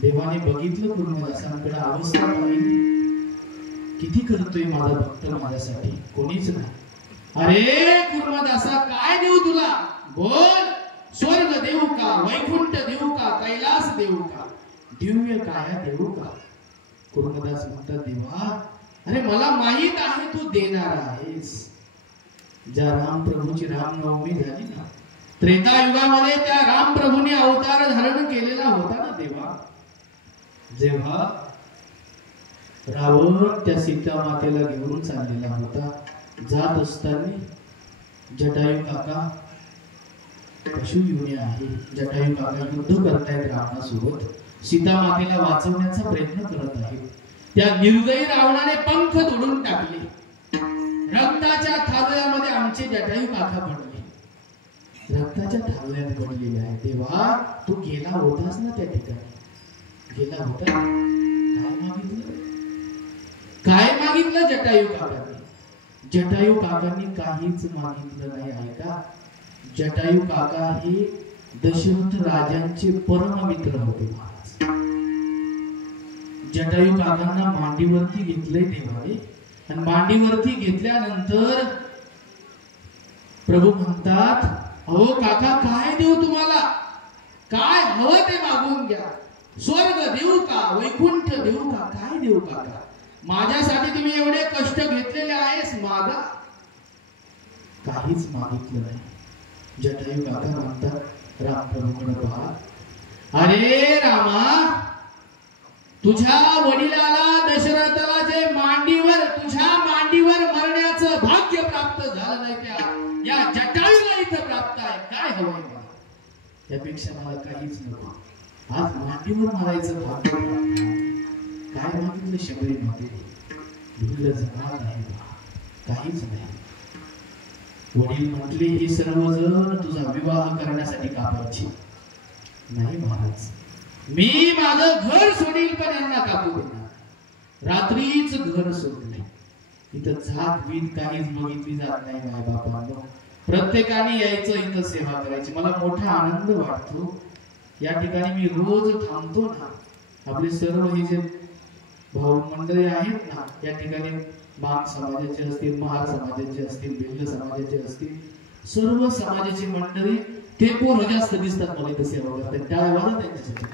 देवाने बघितलं कुर्मदासांकडे, अवस्था पाहिली. किती करतोय माझा भक्त माझ्यासाठी? कोणीच नाही. अरे कुर्मदासा काय देऊ तुला? बोल. स्वर्ग देऊ का, वैकुंठ देऊ का, कैलास देऊ का, दिव्य काया देऊ का? कुर्मदास म्हणतात, देवा अरे मला माहित आहे तू देणार आहेस. ज्या राम प्रभूची रामनवमी झाली ना, त्रेतायुगामध्ये त्या राम प्रभूने अवतार धारण केलेला होता ना देवा. जेव्हा रावण त्या सीता मातेला घेऊन चाललेला होता, जात असताना जटायू काका पशु युनी आहे, जटायू काका युद्ध करतायत रावणासोबत, सीता मातेला वाचवण्याचा प्रयत्न करत आहेत. त्या निर्दयी रावणाने पंख तोडून टाकले. रक्ताच्या थारोळ्यामध्ये आमचे जटायू काका पडले, रक्ताच्या थारोळ्यात पडलेले आहे. तेव्हा तू गेला होतास ना त्या ठिकाणी, गेला होता. काय मागितलं, काय मागितलं जटायू काकांनी? जटायू काकांनी काहीच मागितलं नाही. ऐका, जटायू काका हे दशरथ राजांचे परम मित्र होते महाराज. जटायू काकांना मांडीवरती घेतलंय देवाने, आणि मांडीवरती घेतल्यानंतर प्रभू म्हणतात, अहो काका काय देऊ तुम्हाला, काय हवं ते मागून घ्या. स्वर्ग देऊ का, वैकुंठ देऊ का, काय देऊ काका, माझ्यासाठी तुम्ही एवढे कष्ट घेतलेले आहेस, मागा. काहीच मागितलं नाही. जटायू काका म्हणतात राम प्रभूकडे पहा, अरे रामा, तुझ्या वडिलाला दशरथाला जे मांडीवर, तुझ्या मांडीवर मरण्याचं भाग्य प्राप्त झालं नाही, त्या या जटायूला इथं प्राप्त आहे. काय हवंय मला, त्यापेक्षा मला काहीच नको. आज मांडीवर मरायचं भाग्य प्राप्त. काय मागितलं शबरी मातेने? दिलं जमणार नाही, काहीच नाही. वडील म्हटले, हे सर्वजण तुझा विवाह करण्यासाठी कापायचे नाही महाराज, मी माझं घर सोडील पण यांना कापू देणार. रात्रीच घर सोडले. इथं झाक बीत काहीच बघितली जात नाही माय बापांनो. प्रत्येकाने यायचं, इथं सेवा करायची. मला मोठा आनंद वाटतो. या ठिकाणी मी रोज थांबतो ना, आपले सर्व हे जे भाऊ मंडळी आहेत ना, या ठिकाणी माग समाजाचे असतील, महार समाजाचे असतील, भिल्ल समाजाचे असतील, सर्व समाजाची मंडळी ते पोर जास्त दिसतात मला इथे सेवा करतात. त्यावेळेला त्यांच्यासाठी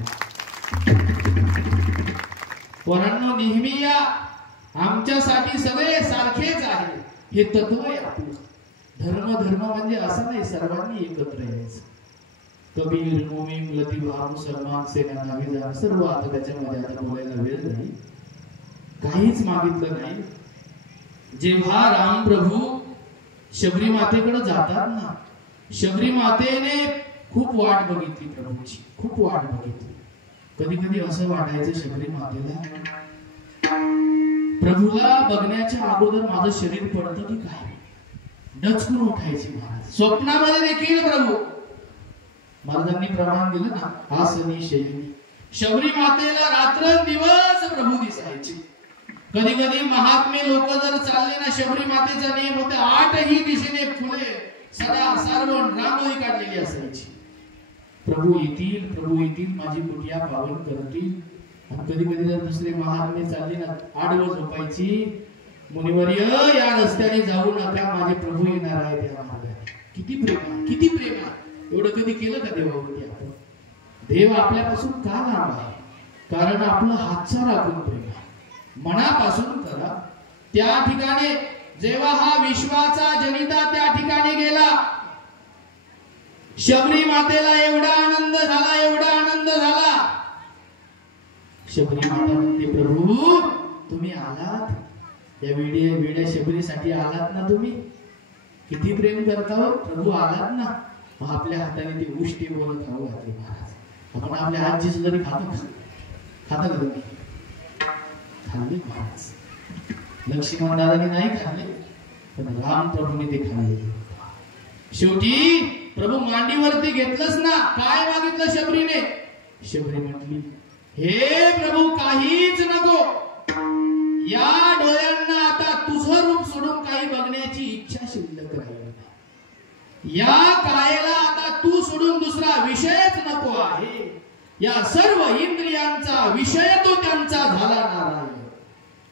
पोरांनो, नेहमी या, आमच्यासाठी सगळे सारखेच आहे, हे तत्व आहे आपलं. धर्म धर्म म्हणजे असं नाही, सर्वांनी एकत्र यायचं. कबीर, मोमीन, लतीफा, मुसलमान, सेना, नावीजा, सर्व आता त्याच्यामध्ये आता बोलायला वेळ नाही. काहीच मागितलं नाही. जेव्हा राम प्रभू शबरी मातेकडे जातात ना, शबरी मातेने खूप वाट बघितली प्रभूची, खूप वाट बघितली. कधी कधी असं वाटायचं शबरी मातेला, प्रभूला बघण्याच्या अगोदर माझं शरीर पडतं की काय, डचकून उठायची महाराज. स्वप्नामध्ये देखील प्रभू महाराजांनी प्रमाण दिलं ना, आसनी शयनी. शबरी मातेला रात्रंदिवस प्रभू दिसायचे. कधी कधी महात्मे लोक जर चालले ना, शबरी मातेचा नियम होता, 8ही दिशेने फुले सदा सारवण रांगोळी काढलेली असायची. प्रभू येतील, माझी कुटिया पावन करतील. आणि कधी कधी जर दुसरे महात्मे चालले ना, आडवं झोपायची, मुनिवर्य या रस्त्याने जाऊ नका, माझे प्रभू येणार आहे त्या मार्गाने. किती प्रेम, किती प्रेम. एवढं कधी केलं का देवावरती आपण? देव आपल्यापासून का लांब आहे? कारण आपलं हातचा राखून प्रेम आहे. मनापासून करा. त्या ठिकाणी जेव्हा हा विश्वाचा जनिता त्या ठिकाणी गेला, शबरी मातेला एवढा आनंद झाला, एवढा आनंद झाला. शबरी माता म्हणते, प्रभू तुम्ही आलात, या वेड्या शबरीसाठी आलात ना, तुम्ही किती प्रेम करता हो. प्रभू आलात ना, मग आपल्या हाताने ते उष्टी बोलत राहू घातले महाराज. आपण आपल्या आजी जरी खाता का तुम्ही? खाल्ले महाराज. लक्ष्मण दादाने नाही खाल्ले, पण राम प्रभूने ते खाल्ले. शेवटी प्रभू मांडीवरती घेतलंच ना. काय मागितलं शबरीने? शबरी म्हटली, हे प्रभू काहीच नको, या डोळ्यांना आता तुझं रूप सोडून काही बघण्याची इच्छा शिल्लक राहिली नाही. या कायेला आता तू सोडून दुसरा विषयच नको आहे. या सर्व इंद्रियांचा विषय तो त्यांचा झाला नारायण.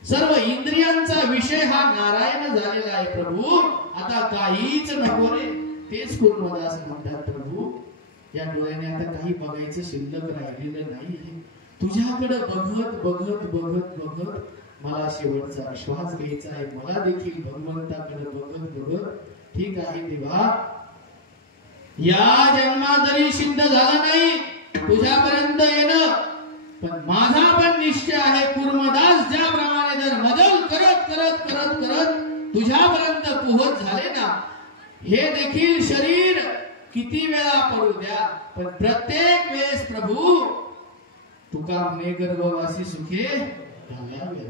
सर्व इंद्रियांचा विषय हा नारायण झालेला आहे. प्रभू आता काहीच नको रे, तेच कुर्मदास म्हणतात. प्रभू या डोळ्याने आता काही बघायचं शिल्लक राहिलेलं नाही. तुझ्याकडे बघत बघत बघत बघत मला शेवटचा श्वास घ्यायचा आहे, मला देखील भगवंताकडे बघत बघत ठीक आहे देवा, या जन्मात जरी सिद्ध झालं नाही तुझ्यापर्यंत येणं, पण माझा पण निश्चय आहे कुर्मदास ज्याप्रमाणे जर मजल करत करत करत करत तुझ्यापर्यंत पोहोच झाले ना, हे देखील शरीर किती वेळा पडू द्या, पण प्रत्येक वेळेस प्रभू तुका म्हणे गर्भवासी सुखे घालावे.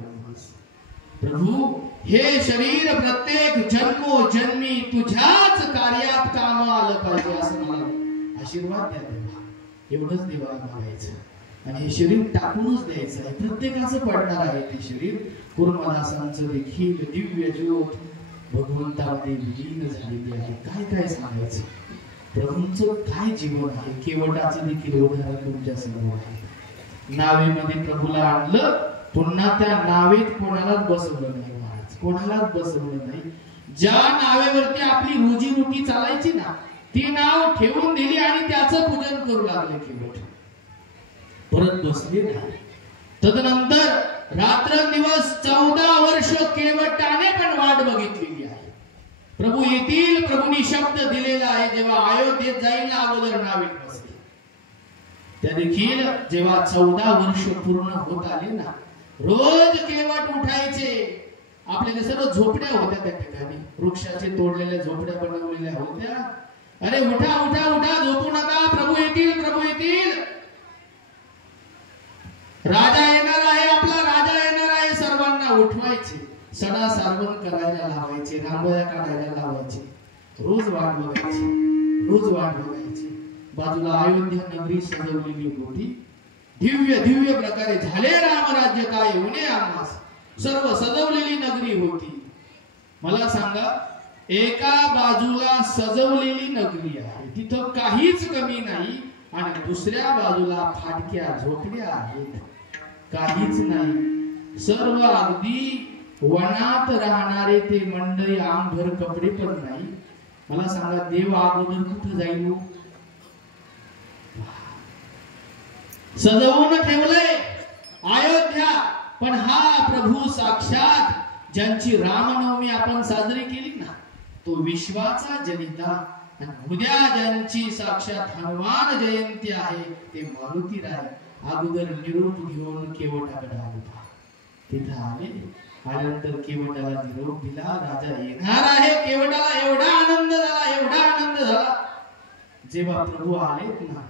प्रभू हे शरीर प्रत्येक जन्मोजन्मी तुझ्याच कार्यात काम आलं पाहिजे असं मला आशीर्वाद द्या देवा. एवढंच देवाला मागायचं आणि हे शरीर टाकूनच द्यायचं आहे. प्रत्येकाचं पडणार आहे ते शरीर. कुर्मदासांचं देखील दिव्य ज्योत भगवंतामध्ये विलीन झालेली आहे. काय काय सांगायचं, प्रभूंचं काय जीवन आहे. केवटाचं देखील उदाहरण तुमच्या समोर आहे. नावेमध्ये प्रभूला आणलं, पुन्हा त्या नावेत कोणालाच बसवलं नाही महाराज, कोणालाच बसवलं नाही. ज्या नावेवरती आपली रोजीरोटी चालायची ना, ती नाव ठेवून दिली आणि त्याचं पूजन करू लागले केवट. परत बसले नाही. तदनंतर रात्रंदिवस 14 वर्ष केवटाने पण वाट बघितलेली आहे. प्रभू येतील, प्रभूंनी शब्द दिलेला आहे, जेव्हा अयोध्येत जाईल ना अगोदर नावेत बसले. त्या देखील जेव्हा 14 वर्ष पूर्ण होत आले ना, रोज केवट उठायचे. आपल्या सर्व झोपड्या होत्या त्या ठिकाणी, वृक्षाचे तोडलेल्या झोपड्या बनवलेल्या होत्या. अरे उठा उठा उठा, झोपू नका, प्रभू येतील, प्रभू येतील, राजा येणार आहे, आपला राजा येणार आहे. सर्वांना उठवायचे, सडा सारवण करायला लावायचे, रांगोळ्या काढायला लावायचे. रोज वाट बघायची, रोज वाट बघायची. बाजूला अयोध्या नगरी सजवलेली होती. दिव्य दिव्य प्रकारे झाले रामराज्य काय उणे आम्हास, सर्व सजवलेली नगरी होती. मला सांगा, एका बाजूला सजवलेली नगरी आहे, तिथं काहीच कमी नाही, आणि दुसऱ्या बाजूला फाटक्या झोपड्या आहेत, काहीच नाही. सर्व अगदी वनात राहणारे ते मंडळी, आंगभर कपडे पण नाही. मला सांगा, देव अगोदर कुठे जाईल? सजवून ठेवले अयोध्या, पण हा प्रभू साक्षात ज्यांची रामनवमी आपण साजरी केली ना, तो विश्वाचा जनिता. आणि उद्या ज्यांची साक्षात हनुमान जयंती आहे ते मारुतीराय अगोदर निरोप घेऊन केवटाकडे आले. तिथं आल्यानंतर केवटाला निरोप दिला, राजा येणार आहे. केवटाला एवढा आनंद झाला, एवढा आनंद झाला. जेव्हा प्रभू आलेत ना,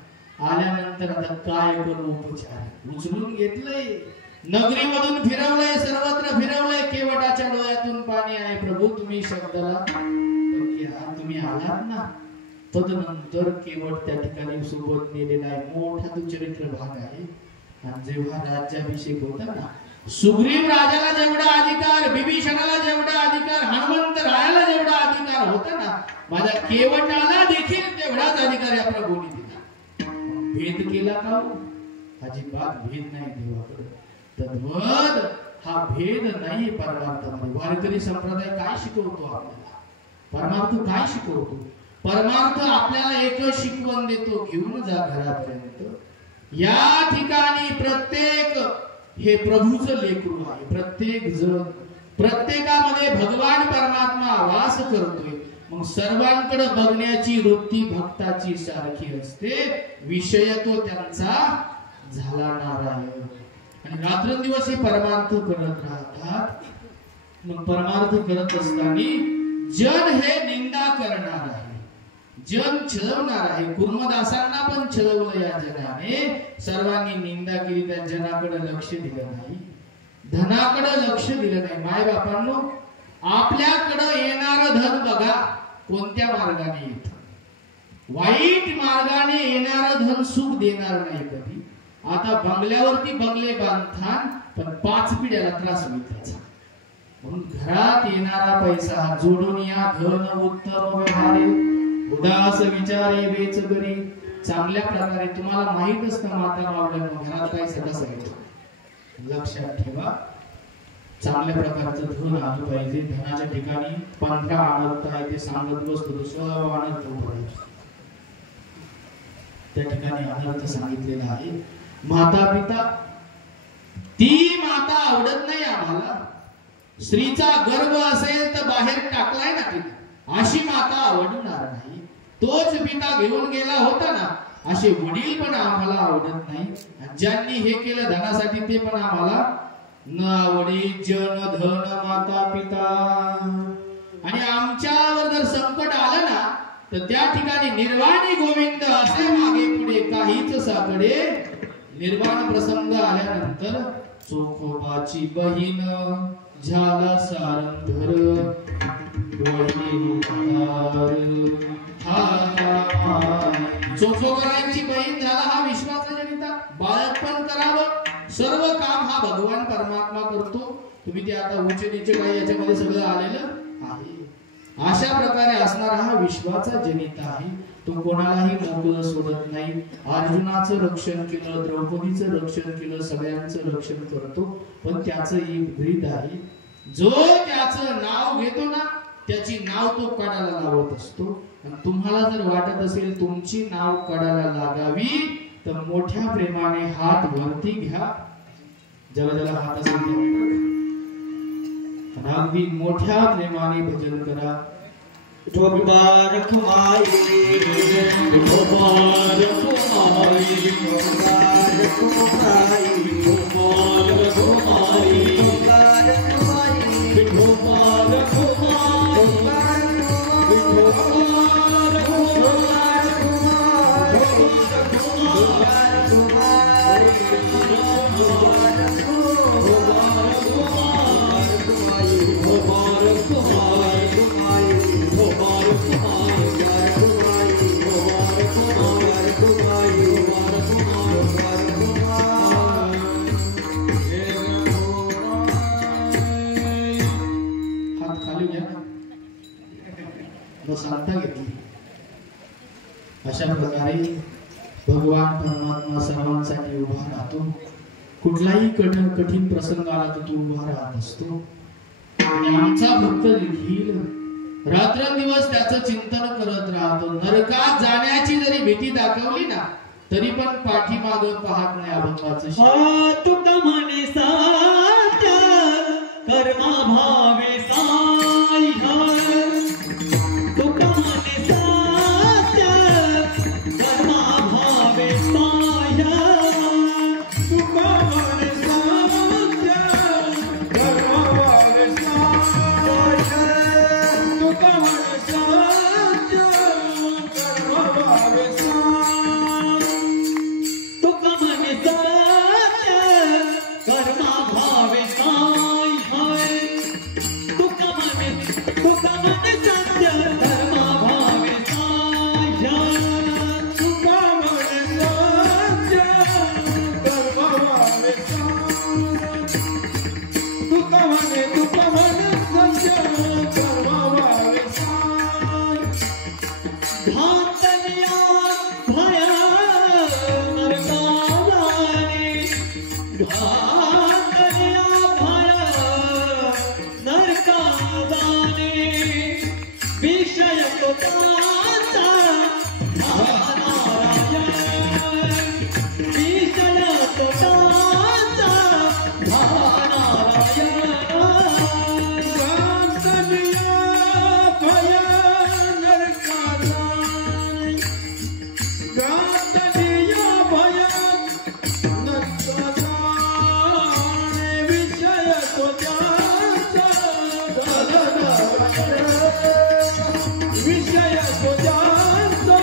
आल्यानंतर आता काय करू, उपचार उचलून घेतलंय, नगरीमधून फिरवलंय, सर्वत्र फिरवलंय. केवटाच्या डोळ्यातून पाणी आहे. प्रभू तुम्ही शब्दाला तुम्ही आलात ना. तदनंतर केवट त्या ठिकाणी सोबत नेलेला आहे. मोठा तो चरित्र भाग आहे. आणि जेव्हा राज्याभिषेक होता ना, सुग्रीव राजाला जेवढा अधिकार, विभीषणाला जेवढा अधिकार, हनुमंत रायाला जेवढा अधिकार होता ना, माझ्या केवटाला देखील तेवढाच अधिकार या प्रभूने दिला. भेद केला का? अजिबात भेद नाही देवाकडे. तद्वत हा भेद नाही परमार्थामध्ये. वारकरी संप्रदाय काय शिकवतो आपल्याला? परमार्थ काय शिकवतो? परमार्थ आपल्याला एकच शिकवण देतो, घेऊन जा घरापर्यंत. या ठिकाणी प्रत्येक हे प्रभूचं लेकरू आहे. प्रत्येक जण, प्रत्येकामध्ये भगवान परमात्मा वास करतोय. मग सर्वांकडे बघण्याची वृत्ती भक्ताची सारखी असते. विषय तो त्यांचा झाला नारायण. आणि रात्रंदिवस हे परमार्थ करत राहतात. मग परमार्थ करत असताना जन हे निंदा करणार आहे, जन छळवणार आहे. कुर्मदासांना पण छळवलं या जनाने. सर्वांनी निंदा केली, त्या जनाकडे लक्ष दिलं नाही, धनाकडे लक्ष दिलं नाही. माय बापांनो, आपल्याकडे येणारं धन बघा कोणत्या मार्गाने येतं. वाईट मार्गाने येणारं धन सुख देणार नाही कधी. आता बंगल्यावरती बंगले बांधतान, पण 5 पिढ्याला त्रास होईल त्याचा. म्हणून घरात येणारा पैसा जोडून या. धन उत्तम व्यवहारे, उदास विचारे वेच करी. चांगल्या प्रकारे तुम्हाला माहित असतं माता मावळ्यांना घरात पैसा कसा येतो. लक्षात ठेवा, चांगल्या प्रकारचं धन आलं पाहिजे. धनाच्या ठिकाणी 15 अनर्थ आहे ते सांगत बसतो, 16 अनर्थ होतो. त्या ठिकाणी अनर्थ सांगितलेला आहे. माता पिता, ती माता आवडत नाही आम्हाला. स्त्रीचा गर्भ असेल तर बाहेर टाकलाय ना तिने, अशी माता आवडणार नाही. तोच पिता घेऊन गेला होता ना, असे वडील पण आम्हाला आवडत नाही. ज्यांनी हे केलं धनासाठी ते पण आम्हाला न आवडी. जन धन माता पिता. आणि आमच्यावर जर संकट आलं ना तर त्या ठिकाणी निर्वाणी गोविंद असे मागे पुढे काहीच साकडे. निर्वाण प्रसंग आल्यानंतर चोखोबाची बहीण झाला सारंधर. चोखोबरांची बहीण झाला हा विश्वाचा जनिता. बाळपण करावं सर्व काम हा भगवान परमात्मा करतो. तुम्ही ते आता उच्च नीच काही याच्यामध्ये सगळं आलेलं आहे. अशा प्रकारे असणारा हा विश्वाचा जनिता आहे. तो कोणालाही मोकळं सोडत नाही. अर्जुनाचं रक्षण केलं, द्रौपदीचं रक्षण केलं, सगळ्यांचं रक्षण करतो. पण त्याचं एक ब्रीद आहे, जो त्याचं नाव घेतो ना त्याची नाव तो कडाला लावत असतो. आणि तुम्हाला जर वाटत असेल तुमची नाव कडाला लागावी तर मोठ्या प्रेमाने हात वरती घ्या. ज्याला ज्याला हात असेल अगदी मोठ्या प्रेमाने भजन करा. मुबारक माई, मुबारक माई, मुबारक माई, मुबारक माई, मुबारक माई, मुबारक शांता घेतली. अशा प्रकारे भगवान परमात्मा सर्वांसाठी उभा राहतो. कुठलाही कठीण प्रसंग आला तर तो उभा राहत असतो. आणि आमचा भक्त देखील रात्रंदिवस त्याचं चिंतन करत राहतो. नरकात जाण्याची जरी भीती दाखवली ना तरी पण पाठीमाग पाहत नाही. अभंगाचं तुका म्हणे सात्य कर्मा भावे साई. तुका म्हणे सात्य कर्मा भावे साय. तुका म्हणे सात्य कर्मा भावे साय. तुका म्हणे सात्य कर्मा भावे साय. तुका म्हणे सात्य कर्मा भावे साय. तुका म्हणे सत्य कर्मा भावे साय. तुका म्हणे सत्य कर्मा भावे साय. तुका म्हणे सत्य कर्मा भावे साय. घातल्या भया नरकाजाने. घातल्या भया नरकाजाने. विषय तो त्याचा नारायण. विषय तो त्याचा नारायण. घातल्या भया नरकाजाने. घातल्या भया नरकाजाने. विषय तो त्याचा नारायण. विषय तो त्याचा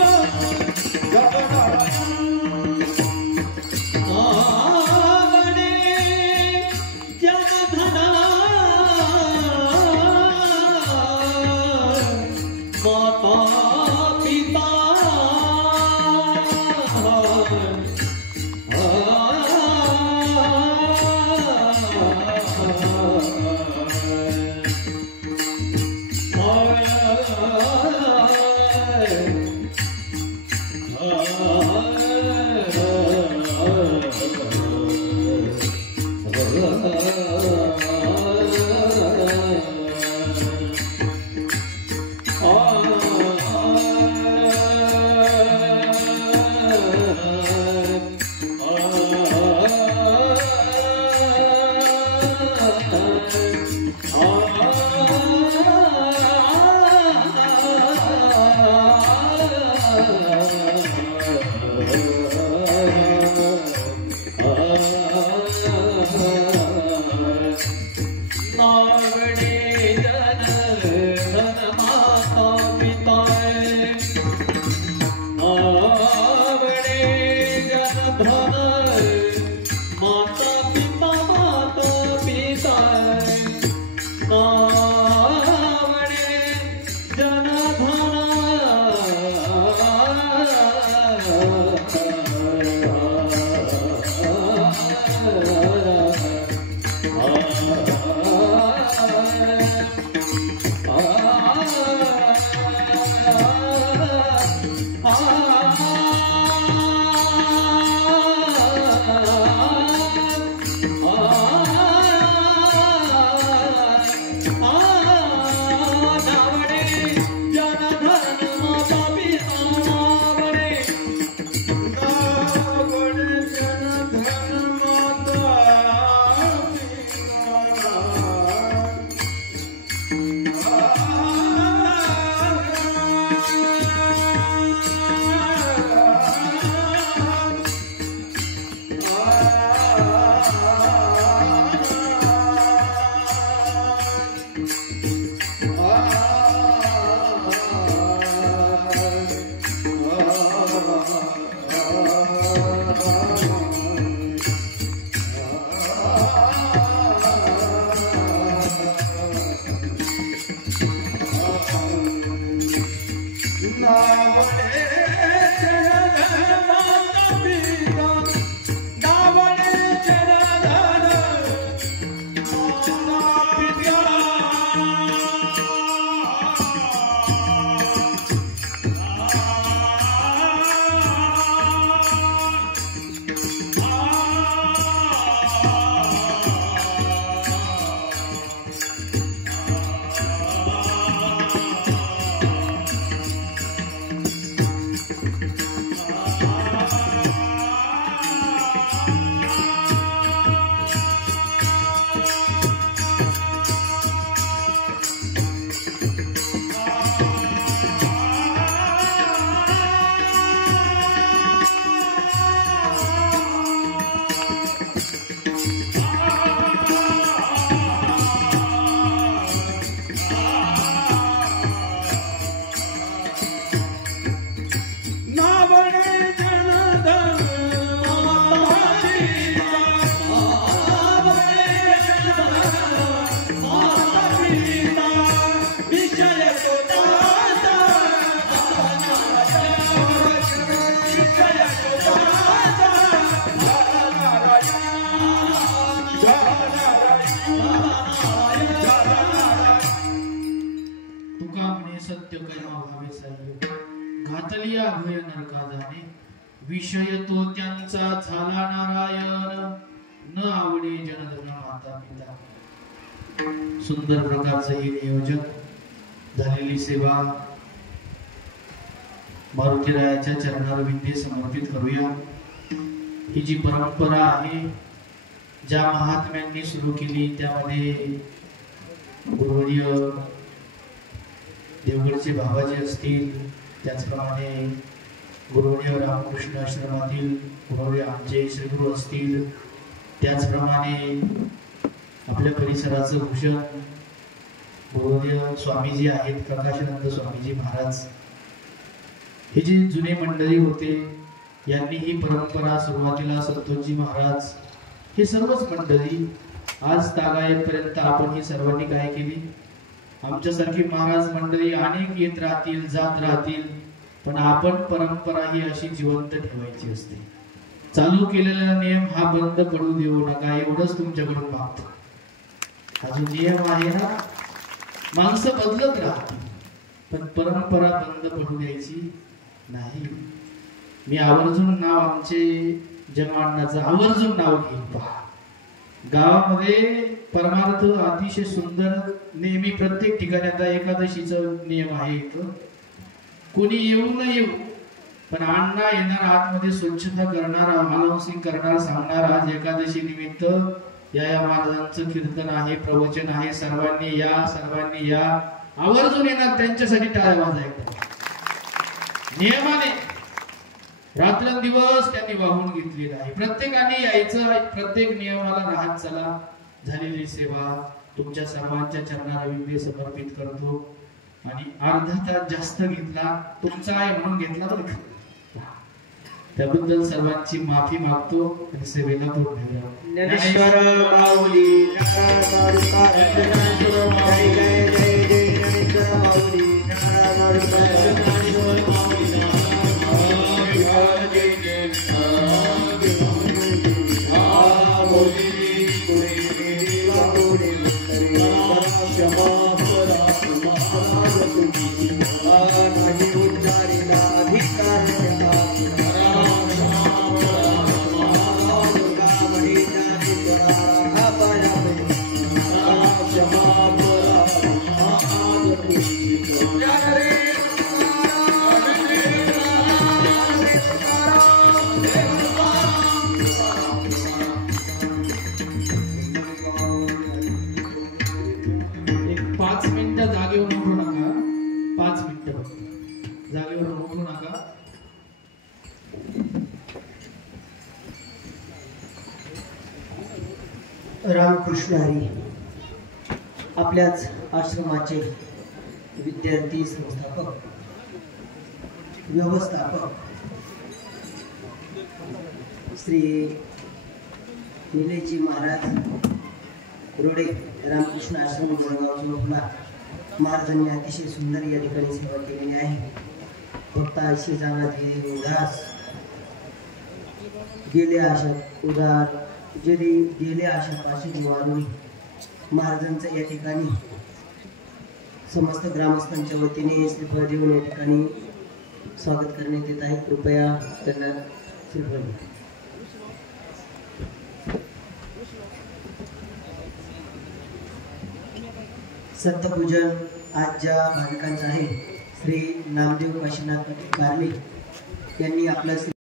विषय तो त्यांचा झाला नारायण न आवडे जनधन माता पिता. सुंदर प्रकारचं हे नियोजन झालेली सेवा मारुतीरायाच्या चरणावर विंदे समर्पित करूया. ही जी परंपरा आहे ज्या महात्म्यांनी सुरू केली त्यामध्ये गुरुवर्य देवगडचे बाबाजी असतील, त्याचप्रमाणे गुरुवर्य रामकृष्ण आश्रमातील गुरुवर्य आमचे श्रीगुरु असतील, त्याचप्रमाणे आपल्या परिसराचं भूषण गुरुवर्य स्वामीजी आहेत, प्रकाशानंद स्वामीजी महाराज. हे जे जुने मंडळी होते यांनी ही परंपरा सुरुवातीला संतोषजी महाराज हे सर्वच मंडळी आज तागायतपर्यंत आपण ही सर्वांनी काय केली. आमच्यासारखी महाराज मंडळी अनेक येत राहतील जात राहतील, पण आपण परंपरा ही अशी जिवंत ठेवायची असते. चालू केलेला नियम हा बंद पडू देऊ नका एवढंच तुमच्याकडून मागतो. हा जो नियम आहे ना, माणसं बदलत राहतील पण परंपरा बंद पडू द्यायची नाही. मी आवर्जून नाव आमचे जमानाचं आवर्जून नाव घेईन. पहा गावामध्ये परमार्थ अतिशय सुंदर नेहमी प्रत्येक ठिकाणी आता एकादशीचा नियम आहे. इथं कोणी येऊ न येऊ पण अण्णा येणार, आतमध्ये स्वच्छता करणार, अनाउन्सिंग करणार, सांगणार आज एकादशी निमित्त या महाराजांचं कीर्तन आहे, प्रवचन आहे, सर्वांनी या, सर्वांनी या. आवर्जून येणार, त्यांच्यासाठी टाळ्या वाजायच्या. नियमाने रात्रंदिवस त्यांनी वाहून घेतलेला आहे. प्रत्येकाने यायचं, प्रत्येक नियमाला राहत चला. झालेली सेवा तुमच्या सर्वांच्या चरणाला विंदे समर्पित करतो आणि अर्धा तास जास्त घेतला, तुमचा आहे म्हणून घेतला बरं का, त्याबद्दल सर्वांची माफी मागतो आणि सेवेला पूर्ण ठेवतो. ज्ञानेश्वर माऊली रामकृष्ण हरी आपल्याच आश्रमाचे विद्यार्थी संस्थापक व्यवस्थापक श्री निलेजी महाराज रोडे रामकृष्ण आश्रम गोळगाव चोपला महाराजांनी अतिशय सुंदर या ठिकाणी सेवा केलेली आहे. फक्त अशी जाणार उदास गेले आशा उदार गेले आशा पाशी निवारून महाराजांचं या ठिकाणी समस्त ग्रामस्थांच्या वतीने श्रीफळ देऊन या ठिकाणी स्वागत करण्यात येत आहे. कृपया त्यांना श्रीफळ सत्यपूजन आज ज्या भाविकांचं आहे श्री नामदेव काशीनाथ पाटील कारले यांनी आपल्या